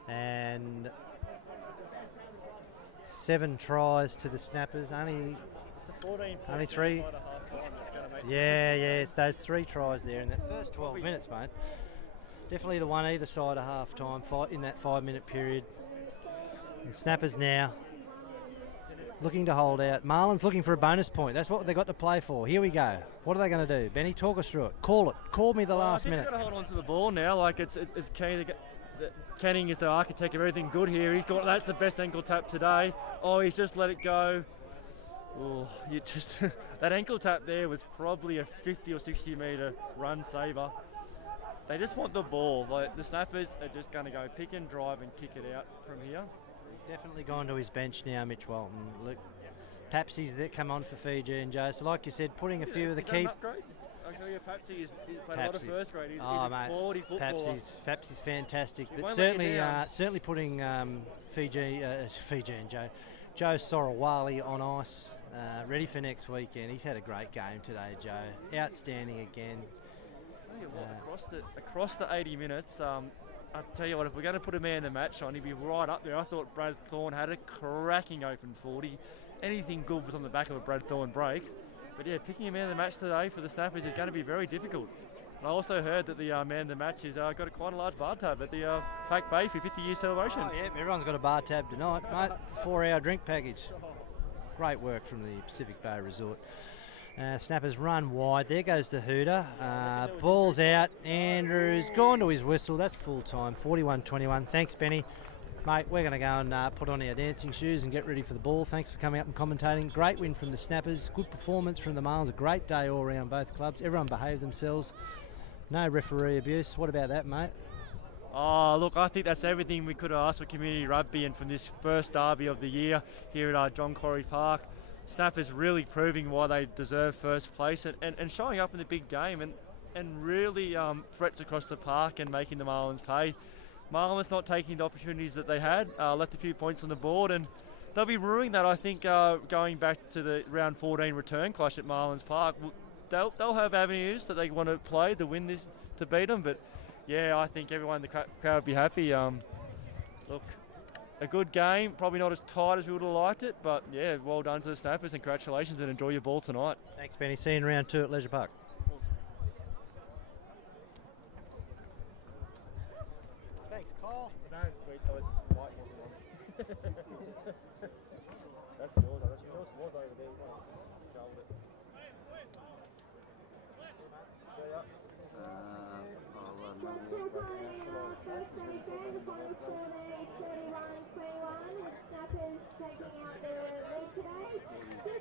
and 7 tries to the Snappers. Only 3. Yeah, it's those 3 tries there in that first 12 minutes, mate. Definitely the one either side of half time fight in that 5-minute period. And Snappers now looking to hold out. Marlins looking for a bonus point. That's what they got to play for. Here we go. What are they going to do? Benny, talk us through it. Call it. Call me the last minute. They've got to hold on to the ball now. Like it's key. Canning is the architect of everything good here. That's the best ankle tap today. Oh, he's just let it go. Oh, that ankle tap there was probably a 50 or 60 metre run saver. They just want the ball. Like the Snappers are just going to go pick and drive and kick it out from here. He's definitely gone to his bench now, Mitch Walton. Look, Papsy's that come on for Fiji and Joe. So like you said, putting a few of the key. I tell you, Papsy has played a lot of first grade. He's a quality footballer. Papsy's fantastic, but certainly putting Fiji and Joe Sorowali on ice, ready for next weekend. He's had a great game today, Joe. Outstanding again. Across the 80 minutes, I'll tell you what, if we're going to put a man in the match on, he'd be right up there. I thought Brad Thorne had a cracking open 40. Anything good was on the back of a Brad Thorne break. But yeah, picking a man of the match today for the Snappers is going to be very difficult. And I also heard that the man of the match has got quite a large bar tab at the Pack Bay for 50-year celebrations. Oh, yeah, everyone's got a bar tab tonight, mate. 4-hour drink package. Great work from the Pacific Bay Resort. Snappers run wide. There goes the hooter. Ball's out. Andrews gone to his whistle. That's full time. 41-21. Thanks, Benny. Mate, we're going to go and put on our dancing shoes and get ready for the ball. Thanks for coming up and commentating. Great win from the Snappers. Good performance from the Marlins. A great day all around both clubs. Everyone behaved themselves. No referee abuse. What about that, mate? Oh, look, I think that's everything we could have asked for community rugby and from this first derby of the year here at John Corrie Park. Snappers really proving why they deserve first place and showing up in the big game and really threats across the park and making the Marlins pay. Marlins not taking the opportunities that they had, left a few points on the board, and they'll be ruining that, I think, going back to the round 14 return clash at Marlins Park. They'll have avenues that they want to play to win this, to beat them, but yeah, I think everyone in the crowd will be happy. Look, a good game, probably not as tight as we would have liked it, but yeah, well done to the Snappers and congratulations and enjoy your ball tonight. Thanks, Benny. See you in round 2 at Leisure Park. Awesome. Thanks, Kyle. No, sweet, tell us white wasn't on. That's yours, yours was over there. Sculled it. Snappers taking out their lead today.